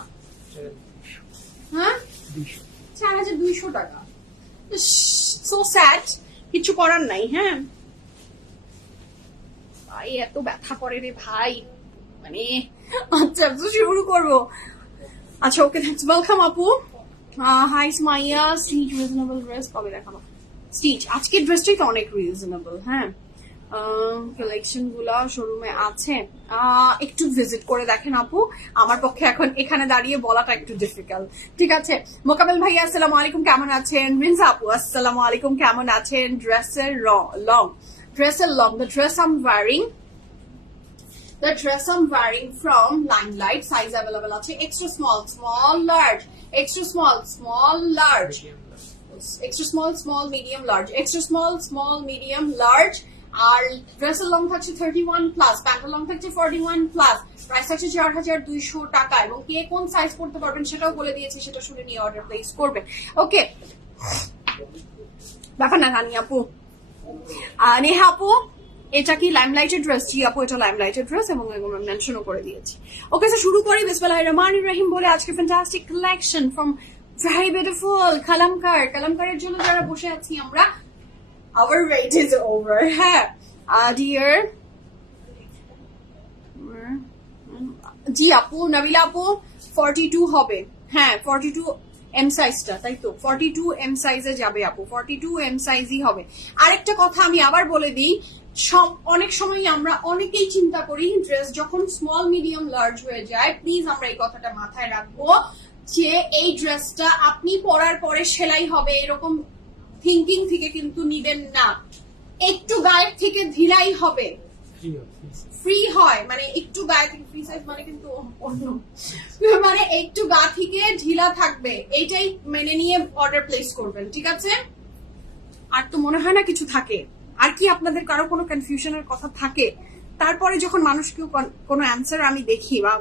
হ্যাঁ 4200 টাকা। সো স্যাড, কিছু করার নাই। হ্যাঁ ভাই এত ব্যথা করে রে ভাই, মানে আচ্ছা শুরু করবো। আচ্ছা ওকে, থ্যাংকস, ওয়েলকাম আপু। হাই স্মাইয়া, স্টিচ রিজনেবল ড্রেস কবে দেখাবো? স্টিচ আজকের ড্রেসটাই তো অনেক রিজনেবল। হ্যাঁ, কালেকশন গুলা শোরুমে আছে, একটু ভিজিট করে দেখেন আপু। আমার পক্ষে এখন এখানে দাঁড়িয়ে বলাটা একটু ডিফিকাল্ট। ঠিক আছে, মোকাবেল ভাইয়া আসসালামু আলাইকুম, কেমন আছেন? রিনসা আপু আসসালামু আলাইকুম, কেমন আছেন? ড্রেসের long, the dress I'm wearing from Limelight, size available আছে extra small, small, large, extra small, small, large, extra small, small, medium, large, extra small, small, medium, large। আর ড্রেসের লং থাকছে 31 প্লাস, প্যান্টের লং থাকছে 41 প্লাস, প্রাইস থাকছে 4200 টাকা। এবং কে কোন size পড়তে পারবেন সেটাও বলে দিয়েছি, সেটা শুনে নিয়ে অর্ডার প্লেস করবেন। ওকে, ব্যাপার না রানী আপু। নেহা আপু, এটা কি লাইমলাইটের ড্রেস? জি আপু, এটা লাইমলাইটের ড্রেস এবং মেনশনও করে দিয়েছি। ওকে, তো শুরু করি। বিসমিল্লাহির রহমানির রহিম বলে আজকে fantastic collection from very beautiful কালামকারের জন্য যারা বসে আছি আমরা, our wait is over। হ্যাঁ ডিয়ার, জি আপু, নাবিলা আপু 42 হবে। হ্যাঁ 42 এম সাইজটা, তাই তো 42 এম সাইজে যাবে আপু, 42 এম সাইজই হবে। আরেকটা কথা আমি আবার বলে দিই, অনেক সময় আমরা অনেকেই চিন্তা করি ড্রেস যখন স্মল, মিডিয়াম, লার্জ হয়ে যায়, প্লিজ আমরা এই কথাটা মাথায় রাখবো যে এই ড্রেসটা আপনি পরার পরে সেলাই হবে এরকম থিঙ্কিং থেকে কিন্তু নিবেন না। একটু গায়ের থেকে ঢিলাই হবে, ফ্রি হয়, মানে একটু গায়ে থেকে ফ্রি সাইজ মানে কিন্তু অন্য, মানে একটু গা থেকে ঢিলা থাকবে, এইটাই মেনে নিয়ে অর্ডার প্লেস করবেন। ঠিক আছে, আর তো মনে হয় না কিছু থাকে। আর কি আপনাদের কারো কোনো কনফিউশনের কথা থাকে? তারপরে যখন মানুষকে কোনো অ্যান্সার আমি দেখি বা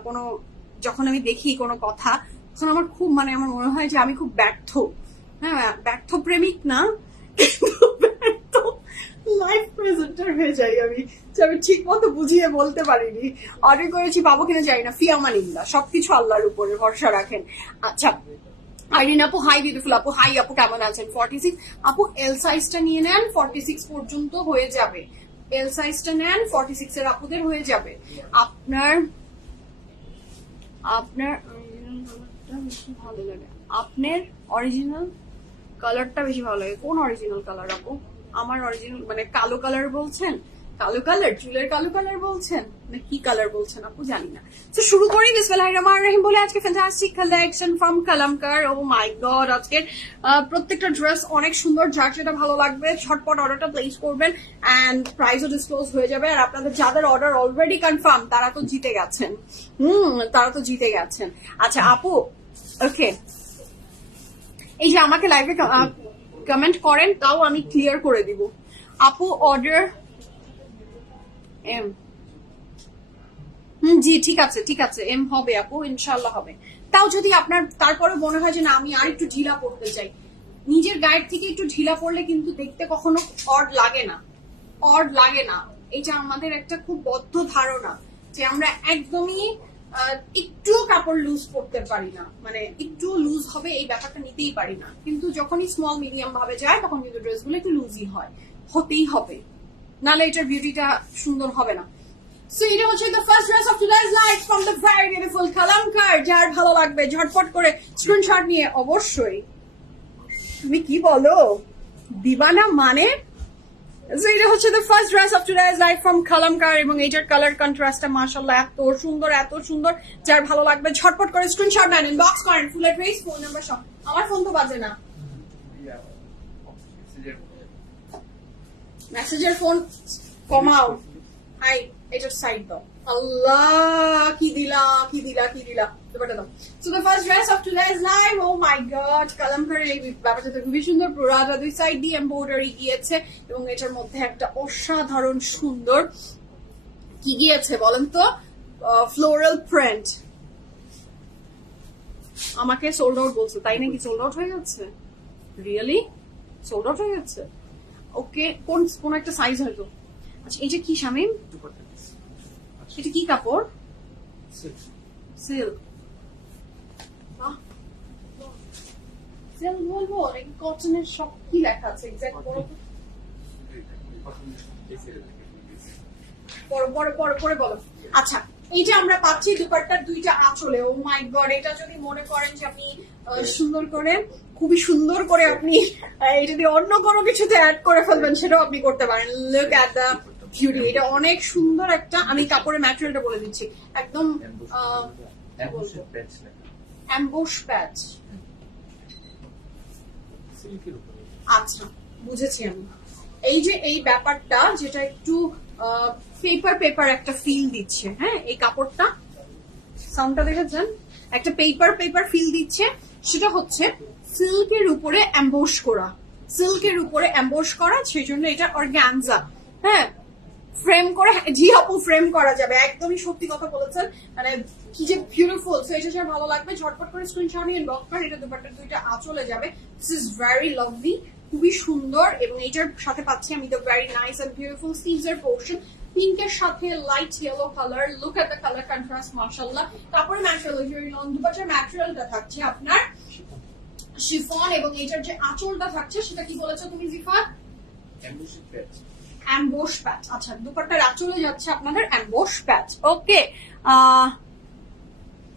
যখন আমি দেখি কোনো কথা, তখন আমার খুব আমার মনে হয় যে আমি খুব ব্যর্থ। হ্যাঁ, ব্যর্থ প্রেমিক না, ব্যর্থ লাইভ প্রেজেন্টার হয়ে যাই আমি, যে আমি ঠিক মতো বুঝিয়ে বলতে পারিনি। অর্ডার করেছি পাবো কিনা জানি না, ফি আমানিল্লাহ, সবকিছু আল্লাহর উপরে ভরসা রাখেন। আচ্ছা আইরিন আপু হাই, বিউটিফুল আপু হাই, আপু কেমন আছেন? 46 আপু এল সাইজটা নিয়ে নেন, 46 পর্যন্ত হয়ে যাবে। এল সাইজটা নেন, 46 এর আপুদের হয়ে যাবে। আপনার আপনার বেশি ভালো লাগে, আপনার অরিজিনাল কালারটা বেশি ভালো লাগে। কোন অরিজিনাল কালার আপু? আমার অরিজিনাল মানে কালো কালার বলছেন? কালো কালার, চুলের কালো কালার বলছেন না কি কালার বলছেন আপু জানি না। তো শুরু করি বিসমিল্লাহির রহমানির রহিম বলে। আজকে fantastic collection from Kalamkar. Oh my god, আজকের প্রত্যেকটা ড্রেস অনেক সুন্দর, যার যেটা ভালো লাগবে ঝটপট অর্ডারটা প্লেস করবেন এন্ড প্রাইসও ডিসক্লোজ হয়ে যাবে। আর আপনাদের যাদের অর্ডার অলরেডি কনফার্ম তারা তো জিতে গেছেন, তারা তো জিতে গেছেন। আচ্ছা আপু ওকে, এই যে আমাকে লাইভে কমেন্ট করেন তাও আমি ক্লিয়ার করে দিব। আপু অর্ডার এম, জি ঠিক আছে ঠিক আছে, এম হবে আপু, ইনশাল্লাহ হবে। তাও যদি আপনার তারপরে মনে হয় যে না আমি আর একটু ঢিলা পড়তে চাই, নিজের গায়ের থেকে একটু ঢিলা পড়লে কিন্তু দেখতে কখনো অড লাগে না, অড লাগে না। এটা আমাদের একটা খুব বদ্ধ ধারণা যে আমরা একদমই একটু কাপড় লুজ করতে পারি না, মানে একটু লুজ হবে এই ব্যাপারটা নিতেই পারি না। কিন্তু যখনই স্মল মিডিয়াম ভাবে যায় তখন কিন্তু ড্রেসগুলো একটু লুজই হয়, হতেই হবে, নাহলে এটার বিউটিটা সুন্দর হবে না। সো এটা হচ্ছে the first dress of today's life from the very beautiful কালামকার। যার ভালো লাগবে ঝটপট করে স্ক্রিনশট নিয়ে অবশ্যই। তুমি কি বলো দিবানা মানে? সো এটা হচ্ছে the first dress of today's life from কালামকার এবং এটার কালার কন্ট্রাস্টটা মাশাআল্লাহ এত সুন্দর এত সুন্দর। যার ভালো লাগবে ঝটপট করে স্ক্রিনশট নেন, ইনবক্স করেন, ফুল অ্যাড্রেস, ফোন নাম্বার সব। আমার ফোন তো বাজে না, মেসেজের ফোন কমাও। হাই এটার সাইড দাও, আল্লাহ কি দিলা কি দিলা কি দিলা, ব্যাপারটা দাও। So the first dress of today's live, oh my god, কালামকারের এই ব্যাপারটা তো খুবই সুন্দর। পুরাটা দুই সাইড দিয়ে এমব্রয়ডারি গিয়েছে এবং এটার মধ্যে একটা অসাধারণ সুন্দর কি গিয়েছে বলেন তো, ফ্লোরাল প্রিন্ট। আমাকে সোল্ড আউট বলছে, তাই নাকি? সোল্ড আউট হয়ে যাচ্ছে? রিয়েলি সোল্ড আউট হয়ে যাচ্ছে? ওকে, কোন একটা সাইজ হয়তো। আচ্ছা এটা কি শামিম? এটা কি কাপড়? সিল্ক। সিল্ক বলবো নাকি কটনের? সব কি লেখা আছে এক্সাক্ট? পরে বলো। আচ্ছা এইটা আমরা পাচ্ছি দুপাট্টার দুইটা আঁচলে। ও মাই গড, এটা যদি মনে করেন যে আপনি সুন্দর করে, খুবই সুন্দর করে আপনি এটা যদি অন্য কোনো কিছুতে অ্যাড করে ফেলবেন সেটাও আপনি করতে পারেন। লুক অ্যাট দ্য বিউটি, এটা অনেক সুন্দর একটা। আমি কাপড়ের ম্যাটেরিয়ালটা বলে দিচ্ছি, একদম অ্যাম্বুশ প্যাচ। আচ্ছা বুঝেছি আমি। এই যে এই ব্যাপারটা যেটা একটু পেপার একটা ফিল দিচ্ছে, হ্যাঁ এই কাপড়টা, সাউন্ডটা দেখেছেন, একটা পেপার ফিল দিচ্ছে, সেটা হচ্ছে সিল্কের উপরে অ্যাম্বোশ করা, সিল্কের উপরে অ্যাম্বোশ করা, সেই জন্য এটা অর্গানজা। হ্যাঁ ফ্রেম করে, জি আপু ফ্রেম করা যাবে, একদমই সত্যি কথা বলেছেন, মানে কি যে বিউটিফুল। সো এটা যার ভালো লাগবে ঝটপট করে স্ক্রিনশট নিয়ে ইনবক্স করেন। এটা দুপাট্টার দুইটা আঁচলে যাবে, দিস ইজ ভেরি লাভলি, খুবই সুন্দর। এবং এটার সাথে পাচ্ছি আমি the very nice and beautiful sleeves এর পোর্শন, পিঙ্কের সাথে light yellow colour. Look at the colour contrast, মাশাআল্লাহ। কাপড়ের ম্যাটেরিয়াল, দুপাট্টার ম্যাটেরিয়ালটা থাকছে আপনার শিফন এবং এটার যে আঁচলটা থাকছে সেটা কি বলেছো তুমি জিফা? অ্যাম্বোশ প্যাচ। আচ্ছা দুপাট্টার আঁচলে যাচ্ছে আপনাদের অ্যাম্বোশ প্যাচ। ওকে,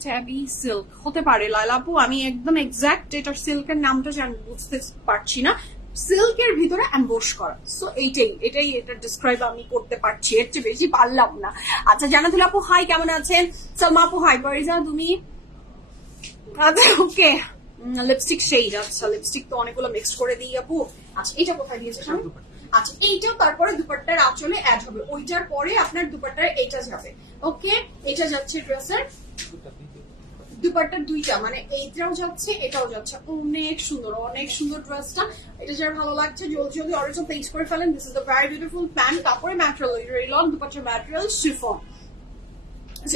ট্যাবি সিল্ক হতে পারে লাইলাপু, আমি একদম এক্সাক্ট এটার সিল্কের নামটা বুঝতে পারছি না। সিল্কের ভিতরে অ্যাম্বোশ করা, সো এটাই এটা ডিসক্রাইব আমি করতে পারছি, এর চেয়ে বেশি পারলাম না। আচ্ছা জানাতুল আপু হাই, কেমন আছেন? সালমা আপু হাই, পারিজা তুমি? আচ্ছা ওকে, লিপস্টিক শেড। আচ্ছা লিপস্টিক তো অনেকগুলো মিক্স করে দিই আপু। আচ্ছা এটা কোথায় দিয়েছে? আচ্ছা এইটা তারপরে দুপাট্টার আঁচলে অ্যাড হবে, ওইটার পরে আপনার দুপাট্টার এইটা যাবে। ওকে, এটা যাচ্ছে ড্রেসের দুপাট্টার দুইটা, মানে এইটাও যাচ্ছে এটাও যাচ্ছে, অনেক সুন্দর ড্রেসটা। এটা যার ভালো লাগছে জলদি অর্ডার প্লেস করে ফেলেন। This is the very beautiful pant, কাপড়ের ম্যাটেরিয়াল রেলন, দুপাট্টার ম্যাটেরিয়াল শিফন।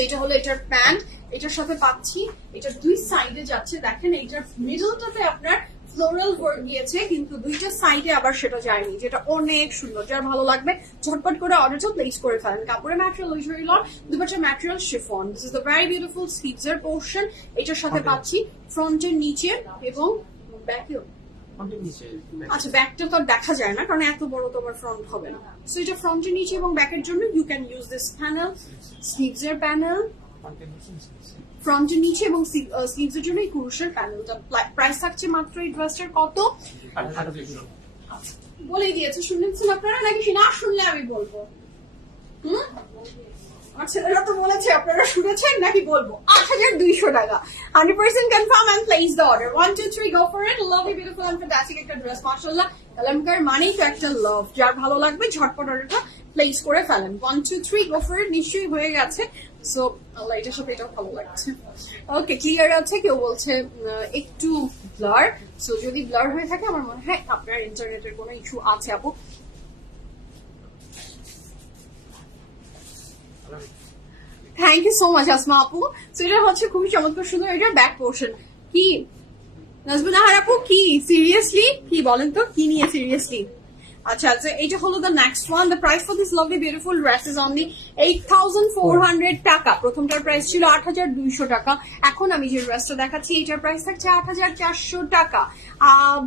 এটা হলো এটার প্যান্ট, এটার সাথে পাচ্ছি এটার দুই সাইডে যাচ্ছে, দেখেন এইটার মিডলটাতে আপনার ফ্লোরাল ওয়ার্ক গিয়েছে, কিন্তু দুইটা সাইডে আবার সেটা যায়নি, যেটা অনেক সুন্দর। যার ভালো লাগবে ঝটপট করে অর্ডারটা প্লেস করে ফেলেন। কাপড়ের ম্যাটেরিয়াল লুজরি লন, দুপাট্টার material chiffon. This is the very beautiful sleeves এর পোর্শন। এটার সাথে পাচ্ছি ফ্রন্টের নিচে এবং ব্যাকেও। আচ্ছা, ব্যাকটা তো দেখা যায় না কারণ এত বড় তোমার ফ্রন্ট হবে না। সো এটা ফ্রন্টের নিচে এবং ব্যাকের জন্য you can use this panel, sleeves এর প্যানেল, ফ্রন্টের নিচে এবং স্লিভস এর জন্য এই কুরুশের প্যানেলটা। প্রাইস থাকছে মাত্র এই ড্রেসটার কত বলেই দিয়েছে, শুনলেন আপনারা নাকি না শুনলে আমি বলবো? আমার ছেলেরা তো বলেছে, আপনারা শুনেছেন নাকি বলবো? 8,200 টাকা, 100% confirm and place the order. 1 2 3 go for it. Lovely beautiful and fantastic একটা ড্রেস, মাশাআল্লাহ। কালামকার মানেই তো একটা লাভ। যার ভালো লাগবে ঝটপট অর্ডারটা প্লেস করে ফেলেন। 1 2 3 গো ফর ইট। নিশ্চয়ই হয়ে গেছে। সো আল্লাহ, এটার সাথে এটাও ভালো লাগছে। ওকে, ক্লিয়ার আছে? কেউ বলছে একটু ব্লার। সো যদি ব্লার হয়ে থাকে আমার মনে হয় আপনার ইন্টারনেটের কোনো ইস্যু আছে আপু। Thank you so much Asma আপু। সো এটা হচ্ছে খুবই চমৎকার সুন্দর, এটার ব্যাক পোর্শন। কি নাজমুন নাহার আপু, কি সিরিয়াসলি কি বলেন তো, কি নিয়ে সিরিয়াসলি? আচ্ছা আচ্ছা, এটা হলো the next one. The price for this lovely beautiful dress is only 8,400 টাকা। প্রথমটার প্রাইস ছিল 8,200 টাকা। এখন আমি যে ড্রেসটা দেখাচ্ছি এটার প্রাইস থাকছে 8,400 টাকা।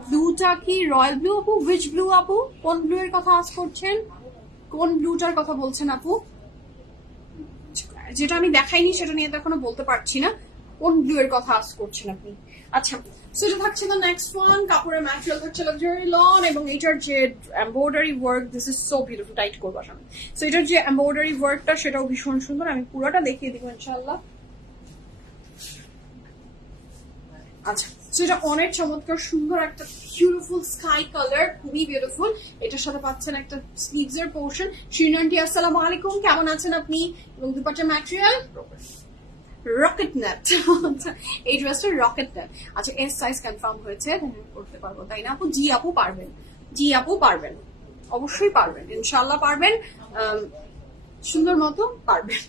ব্লুটা কি রয়্যাল ব্লু আপু? উইচ ব্লু আপু? কোন ব্লু এর কথা আজ করছেন? কোন ব্লুটার কথা বলছেন আপু? যেটা আমি দেখাইনি সেটা নিয়ে তো এখনো বলতে পারছি না কোন ব্লু এর কথা আজ করছেন আপনি। আচ্ছা, সো এটা থাকছে দ্য নেক্সট ওয়ান। কাপড়ের ম্যাটেরিয়াল থাকছে লাক্সারি লন এবং এটার যে embroidery work, this is so beautiful. Tight করবো সামনে। সো এটার যে এমব্রয়ডারি ওয়ার্কটা সেটাও ভীষণ সুন্দর। আমি পুরোটা দেখিয়ে দিব ইনশাআল্লাহ। আচ্ছা, সেটা অনেক চমৎকার সুন্দর একটা বিউটিফুল স্কাই কালার, খুবই বিউটিফুল। এটার সাথে পাচ্ছেন একটা স্লিভস এর পোর্শন। শিরনান্টি আসসালামু আলাইকুম, কেমন আছেন আপনি? এবং দুপাট্টার ম্যাটেরিয়াল রকেট নেট। এই ড্রেসটা রকেট নেট। আচ্ছা, এস সাইজ কনফার্ম হয়েছে, করতে পারবো তাই না আপু? জি আপু পারবেন, জি আপু পারবেন, অবশ্যই পারবেন, ইনশাআল্লাহ পারবেন, সুন্দর মতো পারবেন।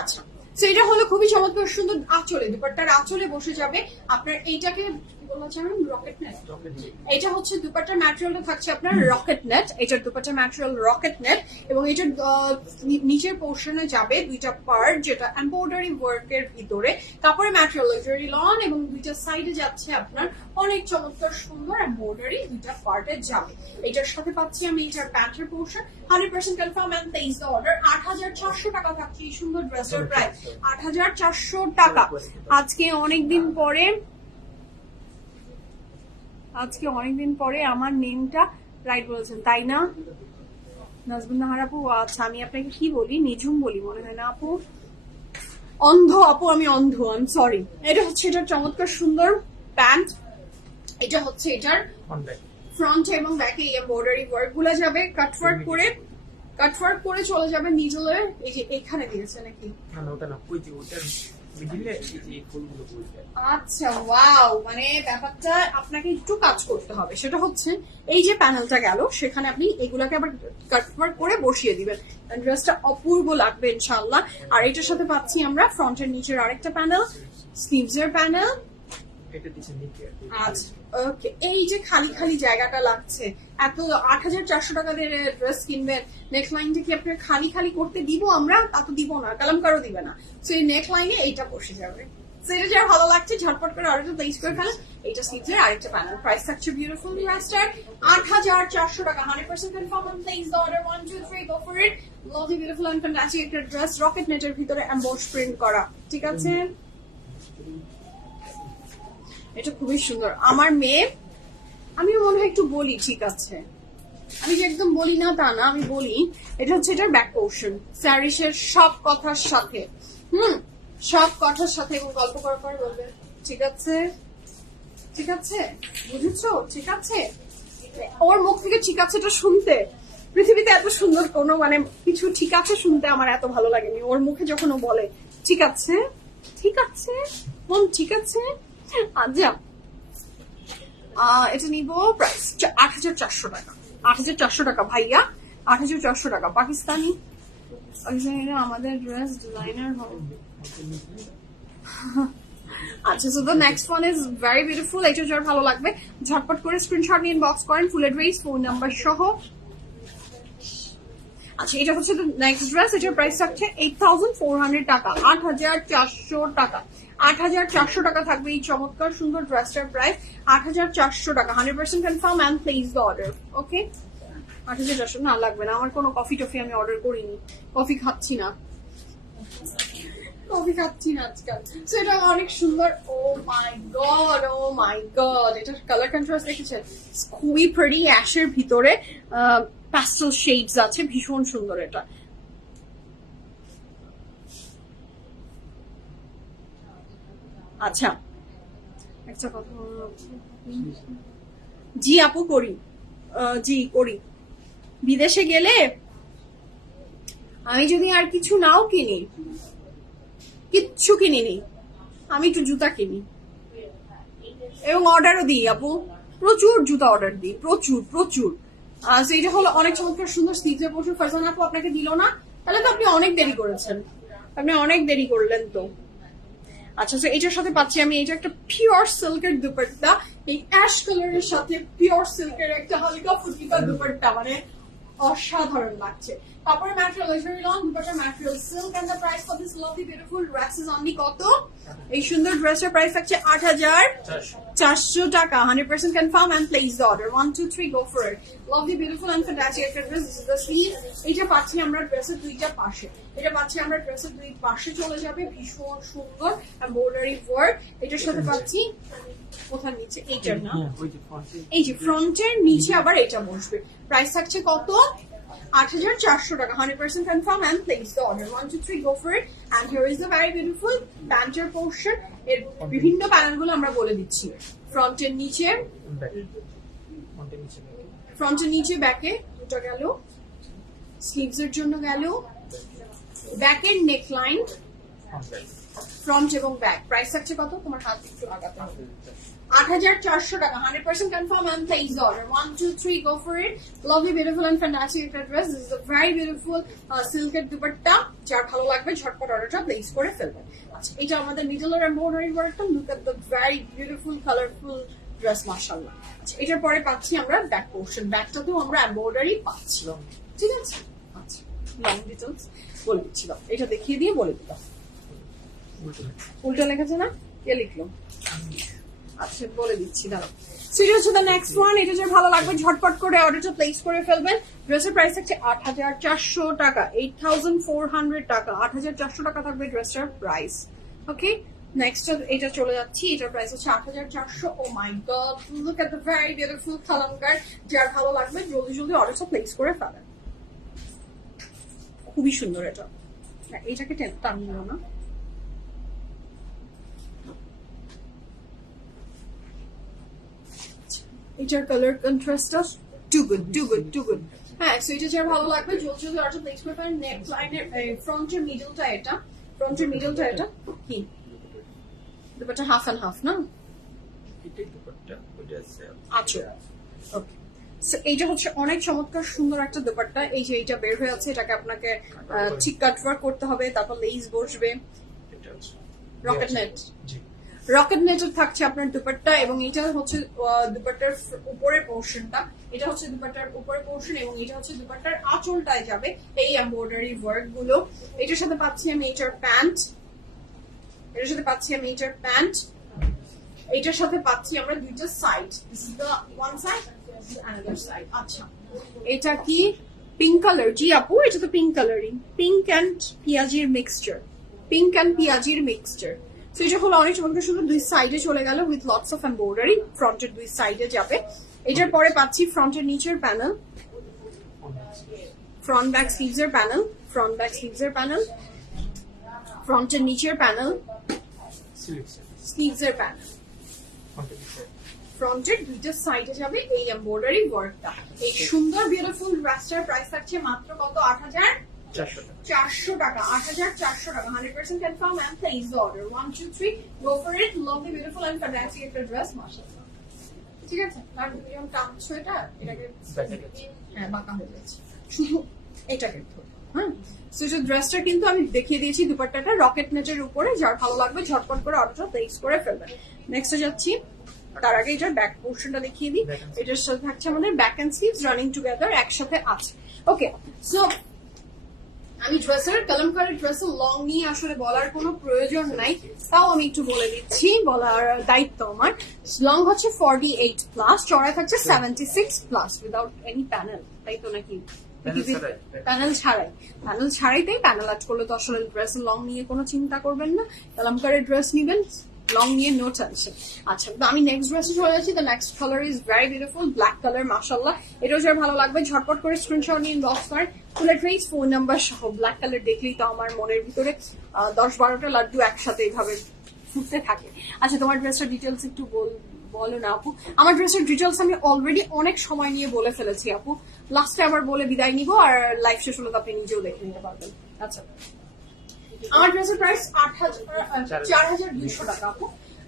আচ্ছা, তো এটা হলো খুবই চমৎকার সুন্দর আঁচলে, দুপাট্টার আঁচলে বসে যাবে আপনার। এইটাকে রকেট নেট। এটা হচ্ছে দুপাট্টার ম্যাটেরিয়ালটা থাকছে আপনার রকেট নেট। এটার দুপাট্টার ম্যাটেরিয়াল রকেট নেট এবং এটার নিচের পোর্শনে যাবে দুইটা পার্ট, যেটা এমব্রয়ডারি ওয়ার্কের ভিতরে। কাপড়ের ম্যাটেরিয়াল লাক্সারি লন এবং দুইটা সাইডে যাচ্ছে আপনার অনেক চমৎকার সুন্দর এমব্রয়ডারি, দুইটা পার্টে যাবে। এটার সাথে পাচ্ছি আমি এটার প্যান্টের portion. 100% confirm and place the order. 8,400 টাকা থাকছে এই সুন্দর ড্রেসের প্রাইস। 8,400 টাকা। আজকে অনেকদিন পরে আমার নেমটা রাইট বলেছেন তাই না নাজমুন নাহার আপু? আচ্ছা, আমি আপনাকে কি বলি, নিঝুম বলি মনে হয় না আপু? অন্ধ আপু, আমি অন্ধ, আই এম সরি। এটা হচ্ছে এটার চমৎকার সুন্দর প্যান্ট। এটা হচ্ছে এটার ফ্রন্ট এবং ব্যাকে এমব্রয়ডারি ওয়ার্ক গুলো যাবে, কাটওয়ার্ক করে চলে যাবে মিডলে। এই যে এখানে দিয়েছে নাকি? আচ্ছা, ওয়াও, মানে ব্যাপারটা আপনাকে একটু কাজ করতে হবে। সেটা হচ্ছে এই যে প্যানেলটা গেল, সেখানে আপনি এগুলাকে আবার কাটওয়ার্ক করে বসিয়ে দিবেন। ড্রেসটা অপূর্ব লাগবে ইনশাআল্লাহ। আর এটার সাথে পাচ্ছি আমরা ফ্রন্টের নিচের আরেকটা প্যানেল, স্লিভস এর প্যানেল। আচ্ছা, ওকে, এই যে খালি খালি জায়গাটা লাগছে, এত 8,400 টাকা দিয়ে ড্রেস কিনবেন, নেক লাইনটা কি আপনার খালি খালি করতে দিব আমরা? তা তো দিব না, কালামকারও দিবে না। সো এই নেক লাইনে এইটা বসে যাবে। সো এটা যার ভালো লাগছে ঝটপট করে অর্ডারটা প্লেস করে ফেলেন। এইটা স্লিভসের আরেকটা প্যানেল। প্রাইস থাকছে বিউটিফুল ড্রেসটার 8,400 টাকা। 100% confirm and place the order. 1 2 3 go for it. Lovely beautiful and fantastic একটা ড্রেস, রকেট নেটের ভিতরে এমবস প্রিন্ট করা। ঠিক আছে, এটা খুবই সুন্দর। আমার মেয়ে, আমিও মনে হয় একটু বলি, ঠিক আছে, আমি যে একদম বলি না তা না, আমি বলি। এটা হচ্ছে এটার ব্যাক পোর্শন, স্যারিসের সব কথার সাথে, সব কথার সাথে এবং গল্প করার পর বলবে ঠিক আছে, ঠিক আছে, বুঝেছো, ঠিক আছে। ওর মুখ থেকে ঠিক আছে এটা শুনতে পৃথিবীতে এত সুন্দর কোনো মানে কিছু ঠিক আছে শুনতে আমার এত ভালো লাগেনি। ওর মুখে যখন ও বলে ঠিক আছে, ঠিক আছে মন, ঠিক আছে। আচ্ছা, এটা নিব প্রাইস 8,400 টাকা। 8,400 টাকা ভাইয়া, 8,400 টাকা। পাকিস্তানি আমাদের ড্রেস ডিজাইনার হবে। আচ্ছা, so the next one is very beautiful. এটা যার ভালো লাগবে ঝটপট করে স্ক্রিনশট নিয়ে ইনবক্স করেন, ফুল অ্যাড্রেস, ফোন নাম্বার সহ। আচ্ছা, এটা হচ্ছে নেক্সট ড্রেস। এটার প্রাইস থাকছে 8400 টাকা, 8400 টাকা। 8400 টাকা থাকবে এই চমৎকার সুন্দর ড্রেসটার প্রাইস, 8400 টাকা। 100% confirm and place the order. Okay, 8400 না লাগবে না, আমার কোনো কফি টফি আমি অর্ডার করিনি, কফি খাচ্ছি না, কফি খাচ্ছি না আজকাল। সো এটা অনেক সুন্দর। ও my god, O my god, এটার কালার কন্ট্রাস্ট দেখেছেন? খুবই প্রিটি, অ্যাশের ভিতরে প্যাস্টেল শেডস আছে, ভীষণ সুন্দর এটা। আচ্ছা, একটা কথা, জি আপু করি, জি করি। বিদেশে গেলে আমি যদি আর কিছু নাও কিনি, কিচ্ছু কিনিনি, আমি একটু জুতা কিনি এবং অর্ডারও দিই আপু, প্রচুর জুতা অর্ডার দিই, প্রচুর প্রচুর। এটা হলো অনেক চমৎকার সুন্দর স্লিভসের প্রচুর। ফারজানা আপু আপনাকে দিল না, তাহলে তো আপনি অনেক দেরি করেছেন, আপনি অনেক দেরি করলেন তো। আচ্ছা, তো এটার সাথে পাচ্ছি আমি, এটা একটা পিওর সিল্কের দুপাট্টা, এই অ্যাশ কালারের সাথে পিওর সিল্কের একটা হালকা ফুটকিটা দুপাট্টা, মানে অসাধারণ লাগছে। তারপরে material is very long, dupatta material silk, and the price for this lovely beautiful dress is only কত? এই সুন্দর ড্রেসের প্রাইস থাকছে 8400 টাকা। 100% confirm and place the order. 1 2 3 go for it. Lovely beautiful and fantastic একটা dress. This is the sleeve. এটা পাচ্ছি আমরা ড্রেসের দুইটা পাশে, এটা পাচ্ছি আমরা ড্রেসের দুই পাশে চলে যাবে, ভীষণ সুন্দর এমব্রয়ডারি ওয়ার্ক। এটার সাথে পাচ্ছি কোথার নিচে, এইটার না, এই যে ফ্রন্টের নিচে আবার এটা বসবে। প্রাইস থাকছে কত? 8400 টাকা। 100% confirm and place the order. 1 2 3 go for it. And here is the very beautiful প্যান্টের পোর্শন। এর বিভিন্ন প্যানেলগুলো আমরা বলে দিচ্ছি। ফ্রন্টের নিচে, ফ্রন্টের নিচে ব্যাকে দুটো গেল, স্লিভস এর জন্য গেল, ব্যাকের নেক লাইন, ফ্রন্ট এবং ব্যাক। প্রাইস থাকছে কত? তোমার হাত একটু লাগাতে হবে। 8400 টাকা। 100% confirm and place the order. 1 2 3 go for it. Lovely beautiful and fantastic একটা dress. This is a very beautiful সিল্কের দুপাট্টা। যার ভালো লাগবে ঝটপট অর্ডারটা প্লেস করে ফেলবেন। আচ্ছা, এটা আমাদের মিডলের এমব্রয়ডারি ওয়ার্কটা। Look at the very beautiful colourful dress, মাশাআল্লাহ। আচ্ছা, এটার পরে পাচ্ছি আমরা ব্যাক পোর্শন, ব্যাকটাতেও আমরা এমব্রয়ডারি পাচ্ছি, ঠিক আছে? আচ্ছা, লং ডিটেলস বলে দিচ্ছি, দাও এটা দেখিয়ে দিয়ে বলে দিলাম। উল্টো লেখা না, কে লিখলো? আচ্ছা, বলে দিচ্ছি, দাঁড়াও। সেটা হচ্ছে দ্য নেক্সট ওয়ান। এটা যে ভালো লাগবে ঝটপট করে অর্ডারটা প্লেস করে ফেলবেন। ড্রেসের প্রাইস হচ্ছে 8400 টাকা, 8400 টাকা। 8400 টাকা থাকবে ড্রেসটার প্রাইস। ওকে, নেক্সট এটা চলে যাচ্ছি। এটার প্রাইস হচ্ছে 8400। Oh my god, look at the very beautiful Kalamkar. যার ভালো লাগবে জলদি জলদি অর্ডারটা প্লেস করে ফেলেন। খুবই সুন্দর এটা। এটাকে টানিও না, এটার কালার কন্ট্রাস্টটা too good, too good, too good. হ্যাঁ, সো এটা যার ভালো লাগবে জলদি জলদি অর্ডার প্লেস করে ফেলেন। নেক লাইনের ফ্রন্টের মিডলটা এটা, ফ্রন্টের মিডলটা এটা কি দুপাট্টা হাফ এন্ড হাফ না? এটাই দুপাট্টা, ওইটা আছে আচ্ছা, ওকে। সো এইটা হচ্ছে অনেক চমৎকার সুন্দর একটা দুপাট্টা। এই যে এইটা বের হয়ে আছে, এটাকে আপনাকে ঠিক কাট ওয়ার্ক করতে হবে, তারপর লেস বসবে। এটা আছে রকেট নেট, জি, রকেট নেটের থাকছে আপনার দুপাট্টা, এবং এটা হচ্ছে দুপাট্টার উপরের পোর্শনটা। এটা হচ্ছে দুপাট্টার উপরের পোর্শন, এবং এটা হচ্ছে দুপাট্টার আঁচলটায় যাবে এই এমব্রয়ডারি ওয়ার্ক গুলো। এটার সাথে পাচ্ছি আমি এটার প্যান্ট, এটার সাথে পাচ্ছি আমি এটার প্যান্ট, এটার সাথে পাচ্ছি আমরা দুইটা side. This is the one side, this is another side. আচ্ছা, এটা কি পিঙ্ক কালার? জি আপু, এটা তো পিঙ্ক কালারই, পিঙ্ক অ্যান্ড পিয়াজির মিক্সচার, পিঙ্ক অ্যান্ড পিয়াজির মিক্সচার। সো এটা হলো অনেক চমৎকার সুন্দর, দুই সাইডে চলে গেল উইথ লটস অফ এমব্রয়ডারি। ফ্রন্টের দুই সাইডে যাবে। এটার পরে পাচ্ছি ফ্রন্টের নিচের প্যানেল, ফ্রন্ট ব্যাক স্লিভস এর প্যানেল, ফ্রন্ট ব্যাক স্লিভস এর প্যানেল, ফ্রন্টের নিচের প্যানেল, স্লিভস এর প্যানেল। ফ্রন্টের দুইটা সাইডে যাবে এই এমব্রয়ডারি ওয়ার্কটা। এই সুন্দর বিউটিফুল ড্রেসটার প্রাইস থাকছে মাত্র কত? 8400 টাকা। 8400 টাকা। 100% confirm and place the order. 1 2 3 go for it. Lovely beautiful and fantastic একটা ড্রেস, মাশাআল্লাহ। ঠিক আছে, আর তুমি যখন টানছো এটাকে, হ্যাঁ বাঁকা হয়ে যাচ্ছে, শুধু এটাকে ধরো। হ্যাঁ, সো এই ড্রেসটা কিন্তু আমি দেখিয়ে দিয়েছি দুপাট্টাটা রকেট নেটের উপরে, যার ভালো লাগবে ঝটপট করে অর্ডারটা প্লেস করে ফেলবেন। নেক্সটে যাচ্ছি, তার আগে এটার ব্যাক পোর্শনটা দেখিয়ে দিই। এটার সাথে থাকছে আমাদের back and sleeves running together একসাথে আছে। ওকে, সো আমি ড্রেসের কলমকারী ড্রেসের লং নিয়ে আসলে বলার কোনো প্রয়োজন নাই, তাও আমি একটু বলে দিচ্ছি, বলার দায়িত্ব আমার। লং হচ্ছে 48 প্লাস, চড়াই থাকছে 76 প্লাস উইদাউট এনি প্যানেল, তাই তো নাকি? প্যানেল ছাড়াই তাই প্যানেল আট করলে তো আসলে ড্রেসের লং নিয়ে কোনো চিন্তা করবেন না। কলমকারী ড্রেস নিবেন, লং নিয়ে নো টেনশন। আচ্ছা, তো আমি নেক্সট ড্রেসে চলে যাচ্ছি। The next colour is very beautiful, black colour, মাশাআল্লাহ। এটাও যার ভালো লাগবে ঝটপট করে স্ক্রিনশট নিয়ে ইনবক্স করেন, ফুল অ্যাড্রেস, ফোন নাম্বার সহ। ব্ল্যাক কালার দেখলেই তো আমার মনের ভিতরে 10-12টা লাড্ডু একসাথে এইভাবে ফুটতে থাকে। আচ্ছা, তোমার ড্রেসটার ডিটেলস একটু বলো না আপু। আমার ড্রেসের ডিটেলস আমি অলরেডি অনেক সময় নিয়ে বলে ফেলেছি আপু, লাস্টে আবার বলে বিদায় নিব, আর লাইভ শেষ হলে তো আপনি নিজেও দেখে নিতে পারবেন। আচ্ছা, আমার ড্রেসের প্রাইস 4,200 টাকা আপু।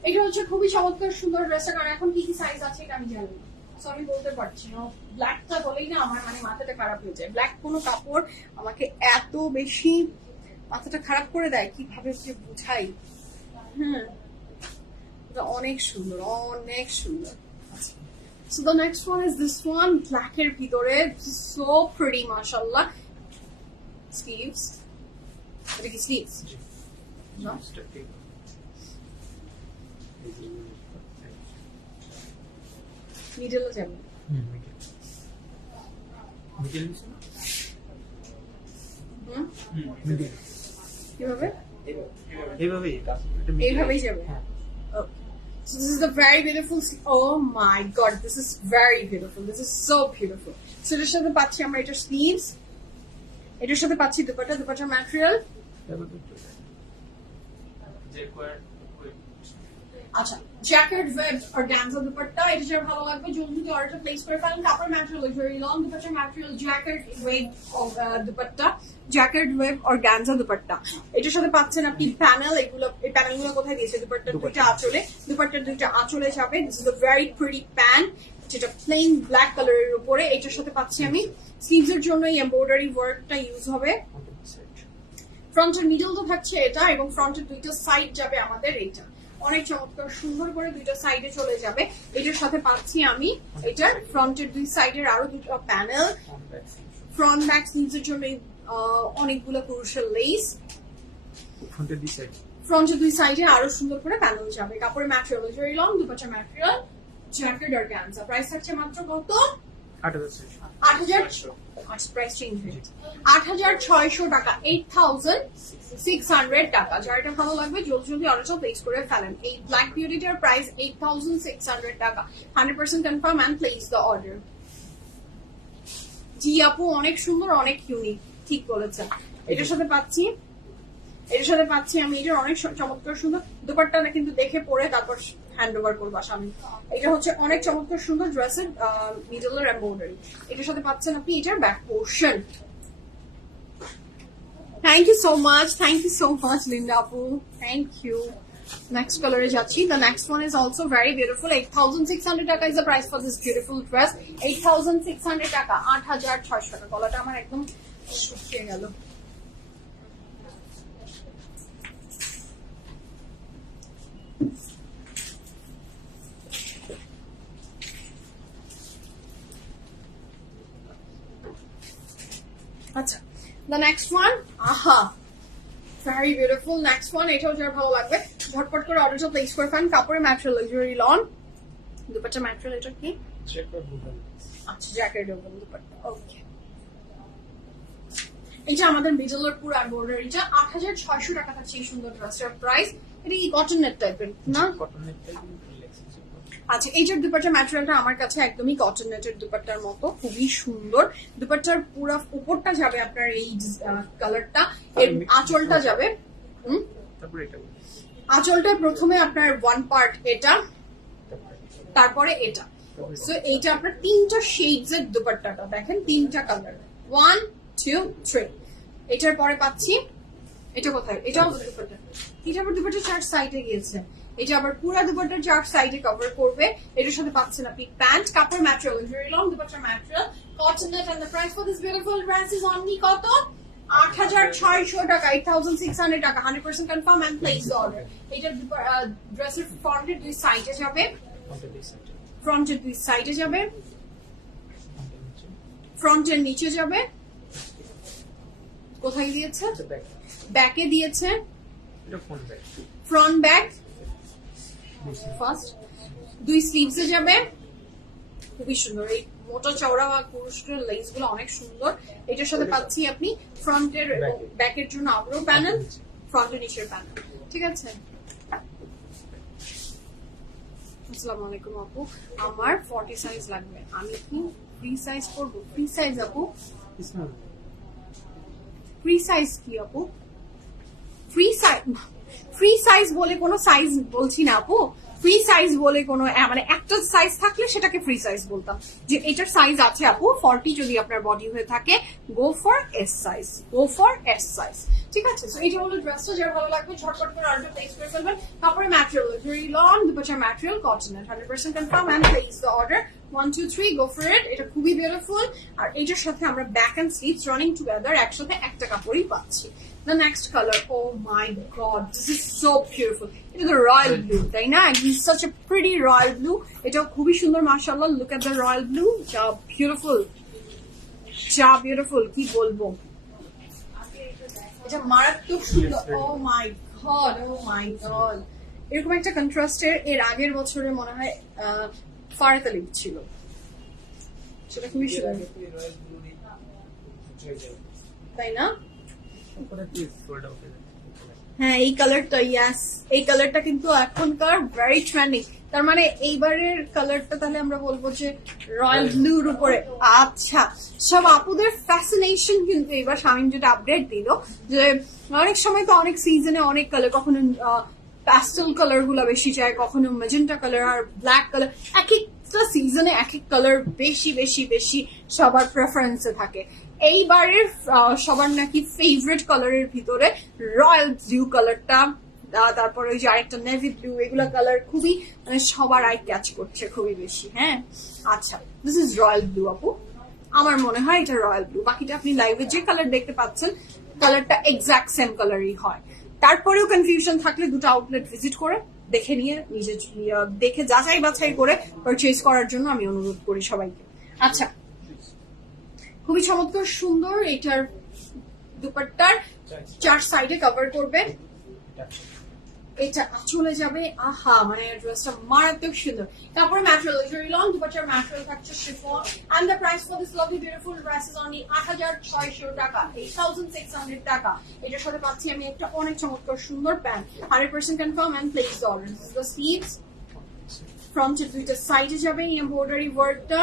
এটা হচ্ছে খুবই চমৎকার সুন্দর ড্রেসটা, কারণ এখন কি কি সাইজ আছে এটা আমি জানি না, সো আমি বলতে পারছি না। ব্ল্যাকটা বলেই না আমার মানে মাথাটা খারাপ হয়ে যায়। ব্ল্যাক কোনো কাপড় আমাকে এত বেশি মাথাটা খারাপ করে দেয়, কিভাবে যে বুঝাই। হ্যাঁ, এটা অনেক সুন্দর, অনেক সুন্দর। So the next one is this one, black এর ভিতরে, so pretty, mashallah. Sleeves, এটা কি sleeves? No? Middle যাবে। কিভাবে? এইভাবেই যাবে। So this is the very beautiful. Oh my god, this is very beautiful. This is so beautiful. So এটার সাথে পাচ্ছি আমরা এটার স্লিভস, এটার সাথে পাচ্ছি দুপাট্টা, দুপাট্টার ম্যাটেরিয়াল। আচ্ছা, জ্যাকেট ওয়েব অর্গানজা দুপাট্টা, এটা যার ভালো লাগবে জলদি অর্ডারটা প্লেস করে ফেলেন। কাপড় ম্যাটেরিয়াল ভেরি লং, দুপাট্টার material jacket web dupatta, jacket web organza dupatta. এটার সাথে পাচ্ছেন আপনি প্যানেল। এগুলো, এই প্যানেলগুলো কোথায় দিয়েছে? দুপাট্টার দুইটা আঁচলে, দুপাট্টার দুইটা আঁচলে যাবে। This is a very pretty pant, যেটা প্লেন ব্ল্যাক কালারের উপরে। এটার সাথে পাচ্ছি আমি স্লিভস এর জন্য এই এমব্রয়ডারি ওয়ার্কটা ইউজ হবে। ফ্রন্টের মিডল তো থাকছে এটা, এবং ফ্রন্টের দুইটা সাইড যাবে আমাদের এইটা অনেক চমৎকার সুন্দর করে দুইটা সাইডে চলে যাবে। এটার সাথে পাচ্ছি আমি এটার ফ্রন্টের দুই সাইডের আরো দুটো প্যানেল, ফ্রন্ট ব্যাক স্লিভস এর জন্য অনেকগুলো ক্রুশিয়াল লেস, ফ্রন্টের দুই সাইডে আরো সুন্দর করে প্যানেল যাবে। কাপড়ের ম্যাটেরিয়াল ভেরি লং, দুপাট্টার ম্যাটেরিয়াল জ্যাকেট অর্গানজা। প্রাইস থাকছে মাত্র কত? 8,600 টাকা, 8,600 টাকা। যার এটা ভালো লাগবে জলদি জলদি অর্ডারটা প্লেস করে ফেলেন। এই ব্ল্যাক বিউটিটার প্রাইস 8,600 টাকা, 100% confirm and place the order. জি আপু, অনেক সুন্দর, অনেক ইউনিক, ঠিক বলেছেন। এটার সাথে পাচ্ছি আমি এটার অনেক চমৎকার সুন্দর দুপাট্টাটা, কিন্তু দেখে পরে তারপর হ্যান্ড ওভার করবো স্বামী। এটা হচ্ছে অনেক চমৎকার সুন্দর ড্রেসের মিডলের এমব্রয়ডারি। এটার সাথে পাচ্ছেন আপনি এটার back portion. Thank you so much Linda আপু, thank you. Next color is যাচ্ছি। The next one is also very beautiful. 8,600 টাকা is the price for this beautiful dress. 8,600 টাকা, 8,600 টাকা। গলাটা আমার একদম শুকিয়ে গেল। আচ্ছা, the next one, আহা, very beautiful. Next one, এটাও যার ভালো লাগবে ঝটপট করে অর্ডারটা প্লেস করে ফেলেন। কাপড়ের material luxury loan, dupatta material এটা কি? আচ্ছা, জ্যাকেট ওপেন দুপাট্টা। ওকে, এটা আমাদের মিডলের পুরো এমব্রয়ডারিটা। 8,600 টাকা থাকছে এই সুন্দর ড্রেসটার প্রাইস। এটা কি কটন নেট টাইপের না? আচ্ছা, এইটার দুপাট্টার ম্যাটেরিয়ালটা আমার কাছে একদমই কটন নেটের দুপাট্টার মতো, খুবই সুন্দর। দুপাট্টার পুরো উপরটা যাবে আপনার এই কালারটা, এর আঁচলটা যাবে, আঁচলটা প্রথমে আপনার ওয়ান পার্ট এটা, তারপরে এটা। সো এইটা আপনার তিনটা শেডস এর দুপাট্টাটা দেখেন, তিনটা কালার, 1 2 3। এটার পরে পাচ্ছি এটা কোথায়? এটাও দুপাট্টা, এটা আবার দুপাট্টা চার সাইডে গিয়েছে। এটা আবার পুরো দুপাট্টার চার সাইডে কভার করবে। এটার সাথে পাচ্ছেন আপনি প্যান্ট, কাপড় ম্যাটেরিয়াল ভেরি লং, দুপাট্টার material cotton net, and the price for this beautiful dress is only কত? 8,600 টাকা, 8,600 টাকা, 100% confirm and place the order. এটা ড্রেসের ফ্রন্টের দুই সাইডে যাবে, ফ্রন্টের দুই সাইডে যাবে, ফ্রন্টের নিচে যাবে, কোথায় দিয়েছে? ব্যাকে দিয়েছে, এটা phone bag. Front back first, দুই স্লিভসে যাবে, খুবই সুন্দর। এই মোটা চওড়া বা পুরুষের লেস গুলো অনেক সুন্দর। এটার সাথে পাচ্ছি আপনি ফ্রন্টের ব্যাকের জন্য আবারও প্যানেল, ফ্রন্টের নিচের প্যানেল, ঠিক আছে। আসসালামু আলাইকুম আপু, আমার 40 সাইজ লাগবে, আমি কি ফ্রি সাইজ করবো? ফ্রি সাইজ আপু, ফ্রি সাইজ কি আপু? ফ্রি সাইজ বলে কোনো সাইজ বলছি না আপু, ফ্রি সাইজ বলে কোনো মানে একটা সাইজ থাকলে সেটাকে ফ্রি সাইজ বলতাম। যে এটার সাইজ আছে আপু 40, যদি আপনার বডি হয়ে থাকে go for S size, go for S size, ঠিক আছে। সো এটা হলো ড্রেসটা, যার ভালো লাগবে ঝটপট করে অর্ডার প্লেস করে ফেলবেন। কাপড়ের ম্যাটেরিয়াল ভেরি লং, দুপাশার ম্যাটেরিয়াল কটনের, 100% confirm and place the order. 1 2 3 go for it. এটা খুবই বিউটিফুল। আর এটার সাথে আমরা back and sleeves running together একসাথে একটা কাপড়ই পাচ্ছি। The next color, oh my god, this is so beautiful. It is a royal blue, তাই না? It is such a pretty royal blue. এটা খুবই সুন্দর, মাশাআল্লাহ। Look at the royal blue, যা beautiful, যা beautiful, কি বলবো, এটা মারাত্মক সুন্দর। Oh my god, oh my god, এরকম একটা কন্ট্রাস্টের এর আগের বছরে মনে হয় ফারাত আলী ছিল, সেটা খুবই সুন্দর, তাই না? হ্যাঁ, এই কালারটা, ইয়াস, এই কালারটা কিন্তু এখনকার ভেরি ট্রেন্ডিং। তার মানে এইবারের কালারটা তাহলে আমরা বলবো যে রয়্যাল ব্লুর উপরে। আচ্ছা, সব আপুদের ফ্যাসিনেশন কিন্তু এবার শামিম যেটা আপডেট দিল, যে অনেক সময় তো অনেক সিজনে অনেক কালার, কখনো প্যাস্টেল কালার গুলা বেশি যায়, কখনো ম্যাজেন্টা কালার আর ব্ল্যাক কালার, এক একটা সিজনে এক এক কালার বেশি বেশি বেশি সবার প্রেফারেন্সে থাকে। এইবারের সবার নাকি ফেভারিট কালারের ভিতরে রয়্যাল ব্লু কালারটা, তারপরে ওই যে আরেকটা নেভি ব্লু, এগুলা কালার খুবই মানে সবার আই ক্যাচ করছে খুবই বেশি। হ্যাঁ, আচ্ছা, দিস ইজ রয়্যাল ব্লু আপু, আমার মনে হয় এটা রয়্যাল ব্লু। বাকিটা আপনি লাইভে যে কালার দেখতে পাচ্ছেন কালারটা এক্সাক্ট সেম কালারই হয়। তারপরেও কনফিউশন থাকলে দুটো আউটলেট ভিজিট করে দেখে নিয়ে নিজে দেখে যাচাই বাছাই করে পারচেজ করার জন্য আমি অনুরোধ করি সবাইকে। আচ্ছা, খুবই চমৎকার সুন্দর। এটার দুপাট্টার 4 সাইডে কভার করবে, এটা চলে যাবে। আহা, মানে ড্রেসটা মারাত্মক সুন্দর। কাপড় ম্যাটেরিয়াল ভেরি লং, দুপাট্টার ম্যাটেরিয়াল থাকছে chiffon and the price for this lovely beautiful dress is only 8,600 টাকা, 8,600 টাকা। এটার সাথে পাচ্ছি আমি একটা অনেক চমৎকার সুন্দর pant, 100% confirm and place the order. This is the sleeves, ফ্রন্টের দুইটা সাইডে যাবে এমব্রয়ডারি ওয়ার্কটা,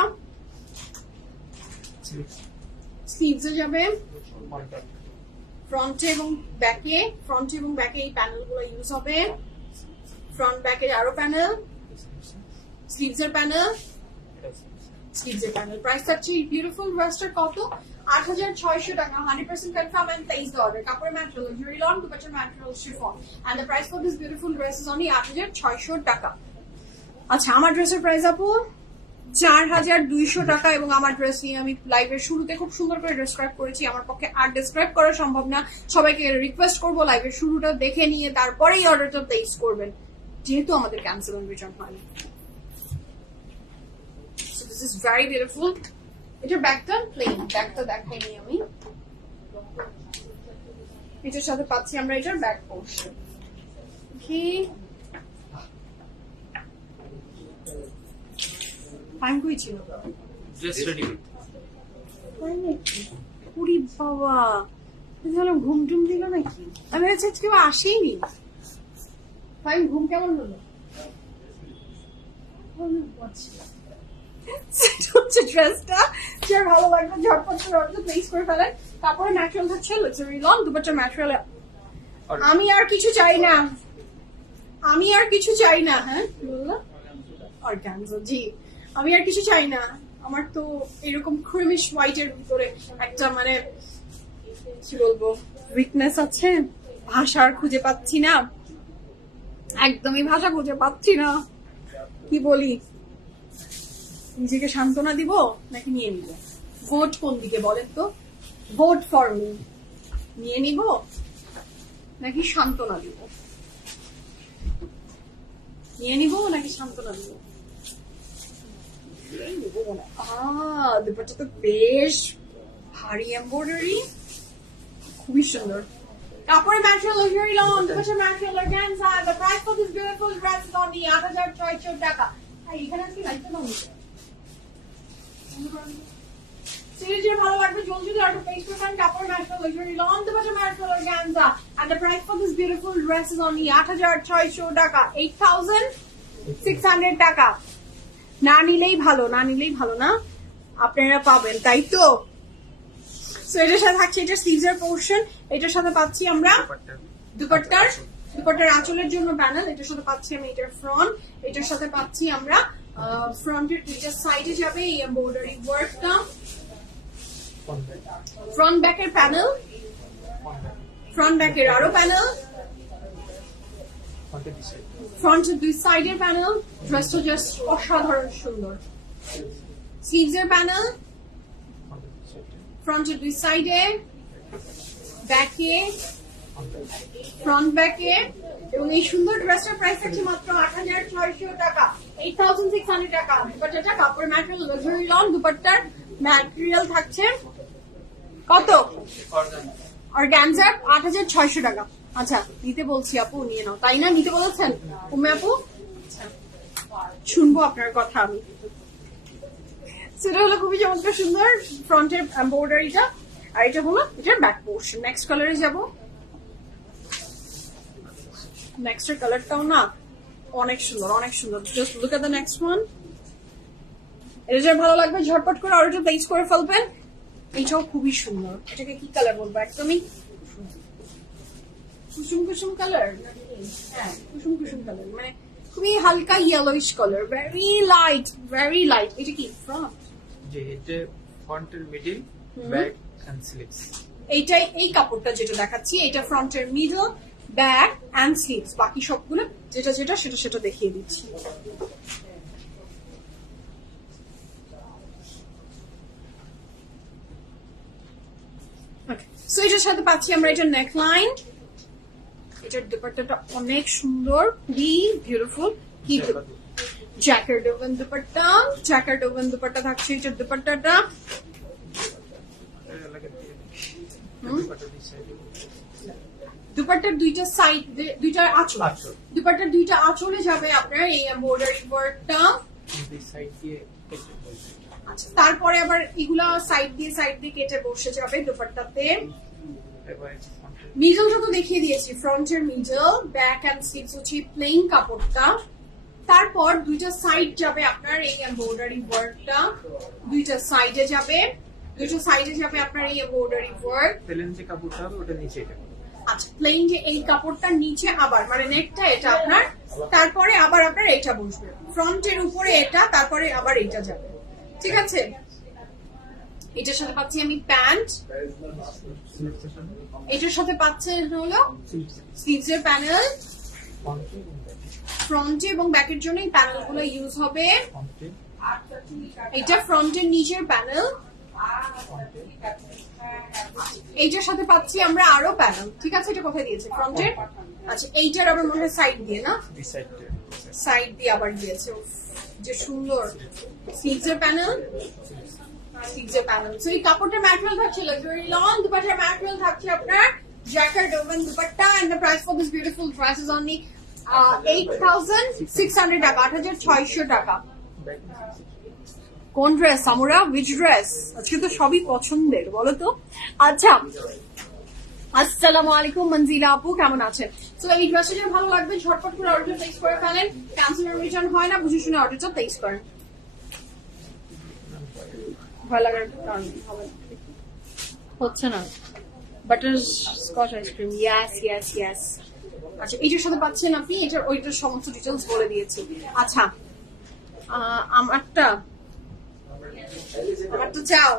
স্লিভসে যাবে, ফ্রন্টে এবং ব্যাকে, ফ্রন্টে এবং ব্যাকে এই প্যানেল গুলো ইউজ হবে। ফ্রন্ট ব্যাকে আরো প্যানেল, স্লিভসের প্যানেল, স্লিভসের প্যানেল। প্রাইস থাকছে এই বিউটিফুল ড্রেসটার কত? 8,600 টাকা, 100% confirm and place the order. কাপড়ের ম্যাটেরিয়াল ভেরি লং, দুপাট্টার material chiffon and the price for this beautiful dress is only 8,600 টাকা। আচ্ছা, আমার ড্রেসের প্রাইস আপু 4,200 টাকা, এবং আমার ড্রেস নিয়ে আমি লাইভের শুরুতে খুব সুন্দর করে ডেসক্রাইব করেছি। আমার পক্ষে আর ডেসক্রাইব করা সম্ভব না। সবাইকে রিকোয়েস্ট করবো লাইভের শুরুটা দেখে নিয়ে তারপরেই অর্ডারটা প্লেস করবেন, যেহেতু আমাদের ক্যান্সেল এন্ড রিটার্ন হয়। So this is very beautiful. এটার ব্যাকটা প্লেন, ব্যাকটা দেখাইনি আমি। এটার সাথে পাচ্ছি আমরা এটার ব্যাক পোর্শন। কি টাইম কই ছিল? Dress ready. পুরি বাবা, ঘুম টুম দিল নাকি? আমি হচ্ছে কেউ আসেনি। ফাইন, ঘুম কেমন হলো? ড্রেসটা যার ভালো লাগবে ঝটপট প্লেস করে ফেলেন। কাপড়ের ম্যাটেরিয়াল হচ্ছে লাক্সারি লং, দুপাট্টার ম্যাটেরিয়াল। আমি আর কিছু চাই না, আমি আর কিছু চাই না। হ্যাঁ, বললো অর্গানজা, জি, আমি আর কিছু চাই না। আমার তো এরকম ক্রিমিশ হোয়াইটের ভিতরে একটা মানে কি বলবো উইকনেস আছে, ভাষা আর খুঁজে পাচ্ছি না, একদমই ভাষা খুঁজে পাচ্ছি না। কি বলি, নিজেকে সান্ত্বনা দিব নাকি নিয়ে নিব? ভোট কোন দিকে বলেন তো? ভোট ফর মি, নিয়ে নিব নাকি সান্ত্বনা দিব? নিয়ে নিব নাকি সান্ত্বনা দিব? দুপাট্টা তো বেশ ভারী এমব্রয়ডারি, খুবই সুন্দর। কাপড়ের ম্যাটেরিয়াল লাক্সারি লন, দুপাট্টার material organza. The price for this beautiful dress is only ৮৬০০ টাকা। এখানে আজকে লাইটটা দাও না। সিরিজে ভালো লাগবে জলদি অর্ডার প্লেস করবেন। কাপড় ম্যাটেরিয়াল লাক্সারি লন, দুপাট্টার material organza. And the price for this beautiful dress is only ৮৬০০ টাকা, ৮৬০০ টাকা। না নিলেই ভালো, না নিলেই ভালো না, আপনারা পাবেন, তাই তো? সো এটার সাথে থাকছে এটা স্লিভসের পোর্শন, এটার সাথে পাচ্ছি আমরা দুপাট্টার আঁচলের জন্য প্যানেল, এটার সাথে পাচ্ছি আমি এটার ফ্রন্ট, এটার সাথে পাচ্ছি আমরা ফ্রন্টের দুইটা সাইডে যাবে এই এমব্রয়ডারি ওয়ার্কটা, ফ্রন্ট ব্যাকের প্যানেল, ফ্রন্ট ব্যাকের আরো প্যানেল, ফ্রন্টের দুই সাইডের প্যানেল। ড্রেসটা জাস্ট অসাধারণ সুন্দর। স্লিভসের প্যানেল, ফ্রন্টের দুই সাইডে, ব্যাকে, ফ্রন্ট ব্যাকে, এবং এই সুন্দর ড্রেসটার প্রাইস থাকছে মাত্র ৮৬০০ টাকা, ৮৬০০ টাকা। দুপাট্টাটা কাপড় ম্যাটেরিয়াল লাক্সারি লন, দুপাট্টার ম্যাটেরিয়াল থাকছে কত? অর্গানজা ৮৬০০ টাকা। আচ্ছা, নিতে বলছি আপু, নিয়ে নাও, তাই না? নিতে বলেছেন উম্মে আপু? শুনবো আপনার কথা আমি। সেটা হলো খুবই চমৎকার সুন্দর ফ্রন্টের এমব্রয়ডারিটা, আর এটা হলো এটার ব্যাক পোর্শন। নেক্সট কালারে যাব। নেক্সটের কালারটাও না অনেক সুন্দর, অনেক সুন্দর। Just look at the next one. এটা যে ভালো লাগবে ঝটপট করে অর্ডারটা প্লেস করে ফেলবেন। এটাও খুবই সুন্দর। এটাকে কি কালার বলবো? একদমই কুসুম কুসুম কালার। হ্যাঁ, কুসুম কুসুম কালার, মানে খুবই হালকা yellowish colour, very light, very light. এটা কি ফ্রন্ট? যে এটা ফ্রন্টের মিডল, ব্যাক এন্ড স্লিভস। এইটাই, এই কাপড়টা যেটা দেখাচ্ছি এটা ফ্রন্টের মিডল, ব্যাক এন্ড স্লিভস। বাকি সবগুলো যেটা যেটা সেটা সেটা দেখিয়ে দিচ্ছি। সো এটার সাথে পাচ্ছি আমরা এটা নেকলাইন, এটার দুপাট্টাটা অনেক সুন্দর, খুবই বিউটিফুল। কি jacket woven dupatta, jacket woven dupatta থাকছে এটার দুপাট্টাটা। দুপাট্টার দুইটা সাইড, দুইটা আঁচল, দুপাট্টার দুইটা আঁচলে যাবে আপনার এই এমব্রয়ডারি ওয়ার্কটা। আচ্ছা, তারপরে আবার এগুলা সাইড দিয়ে কেটে বসে যাবে দুপাট্টাতে। মিডলটা তো দেখিয়ে দিয়েছি, ফ্রন্টের মিডল, ব্যাক এন্ড স্লিভস হচ্ছে প্লেন কাপড়টা। তারপর দুইটা সাইড যাবে আপনার এই এমব্রয়ডারি ওয়ার্কটা, দুইটা সাইডে যাবে, দুইটা সাইডে যাবে আপনার এই এমব্রয়ডারি ওয়ার্ক। প্লেন যে কাপড়টা ওটা নিচে এটা। আচ্ছা, প্লেন যে এই কাপড়টা নিচে আবার মানে নেকটা এটা আপনার, তারপরে আবার আপনার এইটা বসবে ফ্রন্টের উপরে এটা, তারপরে আবার এইটা যাবে। ঠিক আছে, এটার সাথে পাচ্ছি আমি প্যান্ট, এটার সাথে পাচ্ছে হলো স্লিভসের প্যানেল। ফ্রন্টে এবং ব্যাকের জন্য এই প্যানেল গুলো ইউজ হবে। এটা ফ্রন্টের নিচের প্যানেল, এইটার সাথে পাচ্ছি আমরা আরো প্যানেল। ঠিক আছে, এটা কোথায় দিয়েছে? ফ্রন্টের। আচ্ছা, এইটার আবার মনে হয় সাইড দিয়ে, না সাইড দিয়ে আবার দিয়েছে। যে সুন্দর স্লিভসের প্যানেল, স্লিভসের প্যানেল। সো এই কাপড়টার ম্যাটেরিয়াল থাকছে লাক্সারি লন, দুপাট্টার ম্যাটেরিয়াল থাকছে আপনার jacket woven dupatta, and the price for this beautiful dress is only ৮৬০০ টাকা, ৮৬০০ টাকা। কোন ড্রেস আমরা? Which dress? আজকে তো সবই পছন্দের, বলো তো। আচ্ছা, আসসালামু আলাইকুম মঞ্জিলা আপু, কেমন আছেন? তো এই ড্রেসটা যদি ভালো লাগবে ঝটপট করে অর্ডার প্লেস করে ফেলেন। ক্যান্সেল রিটার্ন হয় না, বুঝে শুনে অর্ডারটা প্লেস করেন। ভয় লাগার কারণ হবে না, হচ্ছে না। Butter Scotch ice cream, yes yes yes. আচ্ছা, এইটার সাথে পাচ্ছেন আপনি, এটার ওইটার সমস্ত ডিটেলস বলে দিয়েছি। আচ্ছা, আমারটা চাও?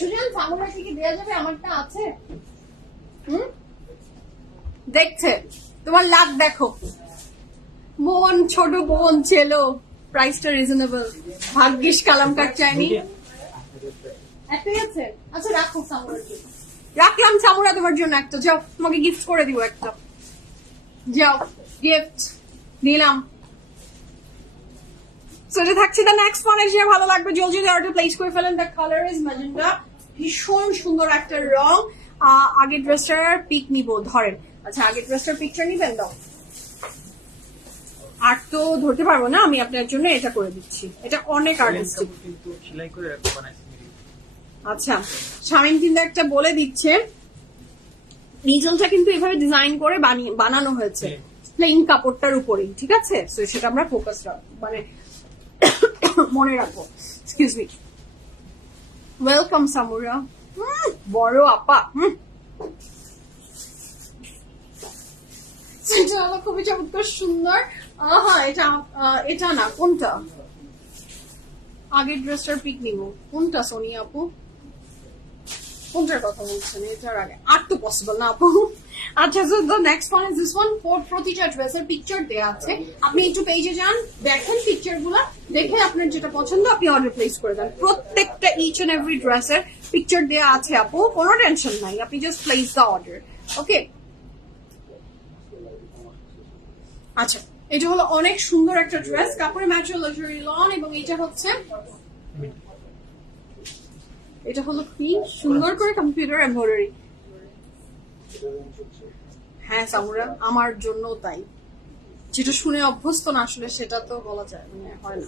সুজন সামনে থেকে দেওয়া যাবে? আমারটা আছে। দেখছে তোমার লাভ দেখো, বোন, ছোট বোন ছিল, প্রাইসটা রিজনেবল। ভাগ্যিস কালামকার চাইনি, একটাই আছে। আচ্ছা, রাখো সামনে। রাখলাম সামুরা তোমার জন্য একটা, যাও তোমাকে গিফট করে দিব একটা, যাও গিফট দিলাম। সো এটা থাকছে দ্য নেক্সট ওয়ান, যে ভালো লাগবে জলদি অর্ডার প্লেস করে ফেলেন। দ্য কালার ইজ ম্যাজেন্টা, ভীষণ সুন্দর একটা রং। আগের ড্রেসটার পিক নিব, ধরেন। আচ্ছা আগের ড্রেসটার পিকচার নিবেন, দাও। আর তো ধরতে পারবো না, আমি আপনার জন্য এটা করে দিচ্ছি, এটা অনেক আর্টিস্টিক। কিন্তু সেলাই করে বানাইছি। আচ্ছা শামিম কিন্তু একটা বলে দিচ্ছে, নিজলটা কিন্তু এভাবে ডিজাইন করে বানানো হয়েছে প্লেন কাপড়টার উপরেই, ঠিক আছে? তো সেটা আমরা ফোকাস মানে মনে রাখবো। এক্সকিউজ মি, ওয়েলকাম সামুরা, বড় আপা। এটা হলো খুবই চমৎকার সুন্দর। হ্যাঁ এটা এটা না, কোনটা আগের ড্রেসটার পিক নিব, কোনটা সোনিয়া আপু, কোনটার কথা বলছেন? এটার আগে আর তো পসিবল না আপু। আচ্ছা so the next one is this one. প্রতিটা ড্রেসের পিকচার দেয়া আছে, আপনি একটু পেজে যান, দেখেন পিকচার গুলা, দেখে আপনার যেটা পছন্দ আপনি অর্ডার প্লেস করে দেন। প্রত্যেকটা ইচ এন্ড এভরি ড্রেসের পিকচার দেয়া আছে আপু, কোনো টেনশন নাই, আপনি জাস্ট প্লেস দ্য অর্ডার। ওকে আচ্ছা এটা হলো অনেক সুন্দর একটা ড্রেস, কাপড়ের ম্যাটেরিয়াল লাক্সারি লন, এবং এটা হচ্ছে, এটা হলো কি সুন্দর করে কম্পিউটার এমব্রয়ডারি। হ্যাঁ সামুরা আমার জন্য তাই, যেটা শুনে অভ্যস্ত না আসলে সেটা তো বলা যায় মানে হয় না।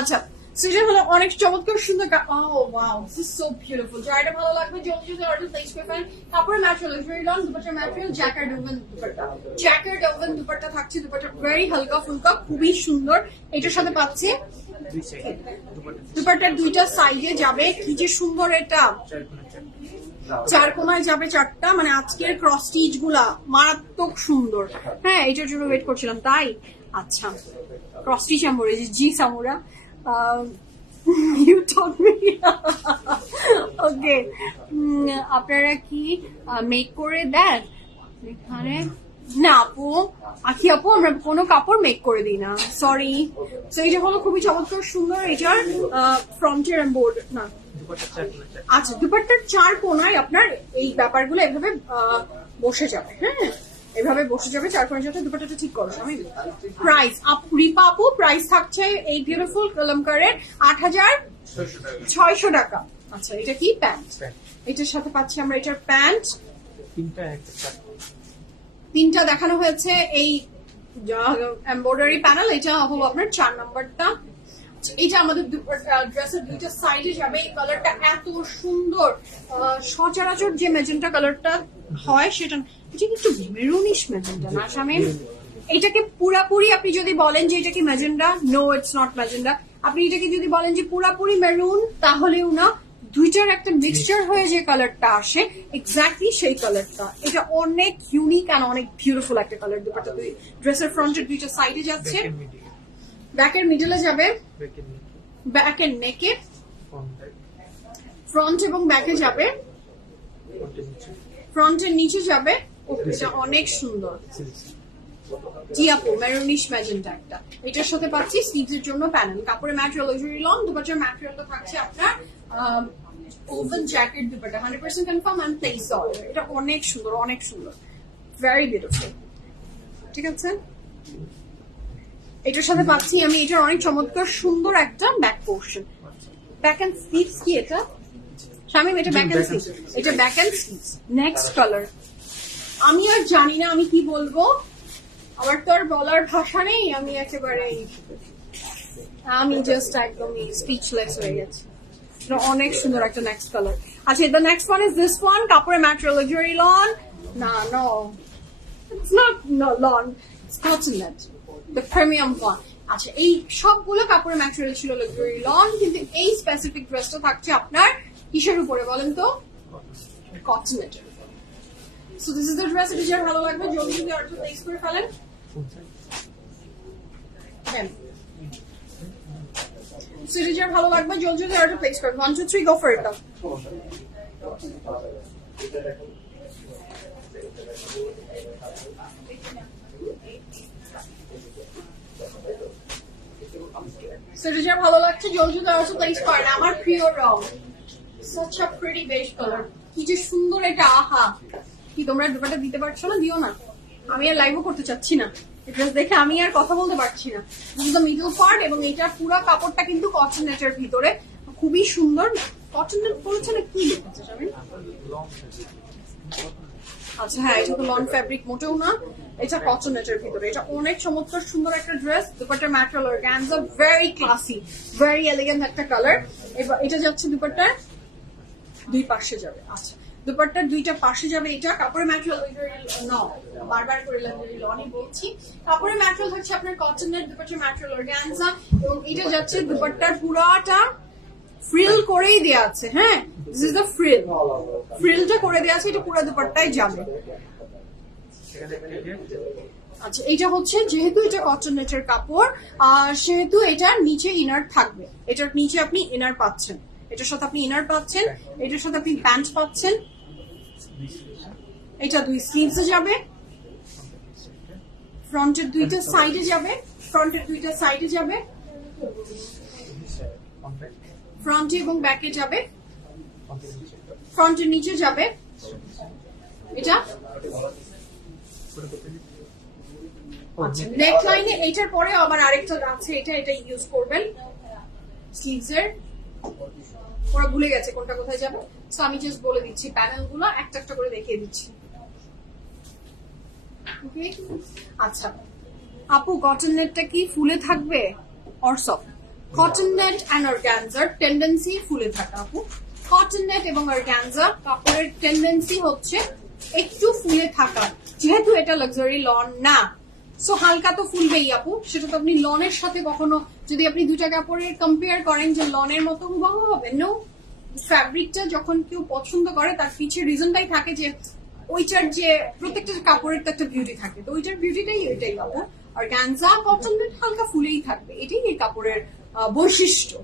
আচ্ছা সেটা হলো অনেক চমৎকার সুন্দর। Oh wow this is so beautiful. যারা ভালো লাগবে জলদি জলদি অর্ডার প্লেস করে ফেলেন। কাপড়ের ম্যাটেরিয়াল লাক্সারি লন, দুপাট্টার material jacket woven dupatta, jacket woven dupatta থাকছে, দুপাট্টা ভেরি হালকা ফুলকা, খুবই সুন্দর। এটার সাথে পাচ্ছি দুপাট্টার দুইটা সাইডে যাবে, কি যে সুন্দর এটা, চার কোনায় যাবে চারটা, মানে আজকের ক্রস স্টিচ গুলা মারাত্মক সুন্দর। হ্যাঁ এটার জন্য ওয়েট করছিলাম তাই। আচ্ছা ক্রস স্টিচ এমব্রয়ডারি, জি Samura you talk me. Okay আপনারা কি মেক করে দেন এখানে? না আপু, আখি আপু আমরা কোনো কাপড় মেক করে দিই না, সরি। তো এটা হলো খুবই চমৎকার সুন্দর, এটার ফ্রন্টের এমব্রয়ডারি না, আচ্ছা দুপাট্টার চার কোনায় আপনার এই ব্যাপারগুলো এভাবে বসে যাবে। হ্যাঁ এভাবে বসে যাবে চার কোনায়, যাতে দুপাট্টাটা ঠিক করো। আমি প্রাইস রিপা আপু, প্রাইস থাকছে এই বিউটিফুল কলমকারের ৮৬০০ টাকা। আচ্ছা এটা কি প্যান্ট, এটার সাথে পাচ্ছি আমরা এটার প্যান্ট, তিনটা দেখানো হয়েছে এই এমব্রয়ডারি প্যানেল, এটা হলো আপনার ৪ নাম্বারটা। এটা আমাদের ড্রেসের দুইটা সাইডে যাবে। এই কালারটা এত সুন্দর, সচরাচর যে ম্যাজেন্টা কালারটা হয় সেটা, এটা একটু মেরুনিশ ম্যাজেন্টা না শামিম? এটাকে পুরাপুরি আপনি যদি বলেন যে এটা কি magenta, no it's not magenta. আপনি এটাকে যদি বলেন যে পুরাপুরি মেরুন, তাহলেও না, দুইটার একটা মিক্সচার হয়ে যে কালারটা আসে এক্স্যাক্টলি সেই কালারটা। এটা অনেক ইউনিক আর অনেক বিউটিফুল একটা কালার। দুপাট্টা দুই ড্রেসের ফ্রন্টের দুইটা সাইডে যাচ্ছে, ব্যাকের মিডলে যাবে, ব্যাকের নেকে, ফ্রন্ট এবং ব্যাকে যাবে, ফ্রন্টের নিচে যাবে। এটা অনেক সুন্দর, জি আপু মেরুনিশ ম্যাজেন্টা একটা। এটার সাথে পাচ্ছি স্লিভসের জন্য প্যানেল, কাপড়ের ম্যাটেরিয়াল লাক্সারি লন, দুপাট্টার ম্যাটেরিয়ালটা থাকছে আপনার woven jacket dupatta, 100% confirm and place order. এটা অনেক সুন্দর, অনেক সুন্দর, ভেরি বিউটিফুল। ঠিক আছে এটার সাথে পাচ্ছি আমি এটার অনেক চমৎকার সুন্দর একটা back portion, back and sleeves. কি এটা শামিম? এটা ব্যাক এন্ড স্লিভস, এটা back and sleeves. Next colour আমি আর জানি না আমি কি বলবো, আমার তো আর বলার ভাষা নেই, আমি একেবারে আমি জাস্ট একদমই স্পিচলেস হয়ে গেছি। অনেক সুন্দর একটা নেক্সট কালার। আচ্ছা the next one is this one, কাপড়ের ম্যাটেরিয়াল লাক্সারি লন, না no it's not lawn, it's cotton net, the premium one. আচ্ছা এই সবগুলো কাপড়ের ম্যাটেরিয়াল ছিল লাক্সারি লন, কিন্তু এই স্পেসিফিক ড্রেসটা থাকছে আপনার কিসের উপরে বলেন তো? কটন নেটের উপরে। So this is the dress. এটা যার ভালো লাগবে জলদি জলদি অর্ডার প্লেস করে ফেলেন। সো এটা যার ভালো লাগবে জলদি জলদি অর্ডার প্লেস করেন। 1 2 3 গো ফর ইট। সেটা যা ভালো লাগছে জলদি অর্ডার প্লেস করেন। আমার প্রিয় রং, such a pretty beige color, কি যে সুন্দর এটা, আহা। কি তোমরা দুপাটা দিতে পারছো না? দিও না, আমি আর লাইভও করতে চাচ্ছি না। ড্রেস দেখে আমি আর কথা বলতে পারছি না। দিস দ্য মিডল পার্ট, এবং এটার পুরো কাপড়টা কিন্তু কটন নেটের ভিতরে, খুবই সুন্দর। কটন নেট বলেছে না কি লিখেছে আমি? আচ্ছা হ্যাঁ, এটা তো লন ফ্যাব্রিক মোটেও না, এটা কটন নেটের ভিতরে। এটা অনেক চমৎকার সুন্দর একটা ড্রেস। দুপাট্টার material organza, very classy, very elegant একটা কালার। এবার এটা যাচ্ছে দুপাট্টার দুই পাশে যাবে। আচ্ছা, দুপাট্টার দুইটা পাশে যাবে। এটা কাপড়ের ম্যাটেরিয়াল বারবার করে লনই বলছি। কাপড়ের ম্যাটেরিয়াল হচ্ছে আপনার কটন নেট, দুপাট্টার ম্যাটেরিয়াল অর্গানজা, এবং এটা যাচ্ছে দুপাট্টার পুরাটা ফ্রিল করেই দেওয়া আছে। হ্যাঁ, দিস ইজ দ্য ফ্রিল, ফ্রিলটা করে দেওয়া আছে, এটা পুরো দুপাট্টায় যাবে। আচ্ছা, এটা হচ্ছে যেহেতু এটা কটন নেটের কাপড়, সেহেতু এটার নিচে ইনার থাকবে। এটার নিচে আপনি ইনার পাচ্ছেন, এটার সাথে আপনি ইনার পাচ্ছেন, এটার সাথে আপনি প্যান্ট পাচ্ছেন। এটা দুই স্লিভসে যাবে, ফ্রন্টের দুইটা সাইডে যাবে, ফ্রন্টের দুইটা সাইডে যাবে, ফ্রন্টে এবং ব্যাকে যাবে, ফ্রন্টের নিচে যাবে। এটা আচ্ছা, নেক লাইনে এইটার পরে আবার আরেকটা আছে, এটা ইউজ করবেন স্লিভস এর। ওরা ভুলে গেছে কোনটা কোথায় যাবে, তো আমি জাস্ট বলে দিচ্ছি, প্যানেল গুলো একটা একটা করে দেখিয়ে দিচ্ছি। আচ্ছা আপু, কটন নেটটা কি ফুলে থাকবে? অর্সফ কটন নেট অ্যান্ড অর্গানজার টেন্ডেন্সি ফুলে থাকা আপু। কটন নেট এবং অর্গানজা কাপড়ের টেন্ডেন্সি হচ্ছে একটু ফুলে থাকা, যেহেতু এটা লাক্সারি লন না, সো হালকা তো ফুলবেই আপু। সেটা তো আপনি লনের সাথে কখনো, যদি আপনি দুটা কাপড়ের কম্পেয়ার করেন যে লনের মতো হুবহু হবে, নো। ফ্যাব্রিকটা যখন কেউ পছন্দ করে তার পিছিয়ে রিজনটাই থাকে যে ওইটার যে প্রত্যেকটা কাপড়ের তো একটা বিউটি থাকে, তো ওইটার বিউটিটাই এটাই আপু। অর্গানজা কটন নেট হালকা ফুলেই থাকবে, এটাই এই কাপড়ের বৈশিষ্ট্য।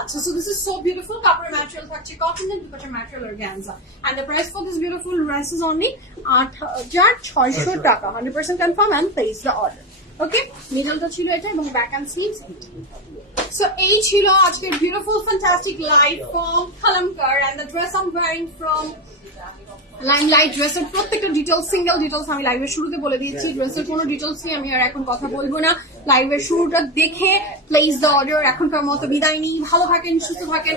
আচ্ছা, so this is so beautiful. কাপড়ের ম্যাটেরিয়াল থাকছে কটন নেট, দুপাট্টার material organza, and the price for this beautiful dress is only ৮৬০০ টাকা। 100% confirm and place the order. ওকে, মিডলটা ছিল এটা এবং ব্যাক এন্ড স্লিভস। সো এই ছিল আজকের beautiful fantastic live from কালামকার, and the dress I'm wearing from limelight. ড্রেসের প্রত্যেকটা details, single details আমি লাইভের শুরুতে বলে দিয়েছি। ড্রেসের কোনো ডিটেলস নিয়ে আমি আর এখন কথা বলবো না। লাইভের শুরুটা দেখে প্লেস দ্য অর্ডার। এখনকার মতো বিদায় নিই, ভালো থাকেন, সুস্থ থাকেন,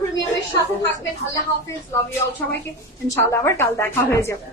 প্রিমিয়ামের সাথে থাকবেন। আল্লাহ হাফেজ, লাভ ইউ অল সবাইকে। ইনশাআল্লাহ আবার কাল দেখা হয়ে যাবে।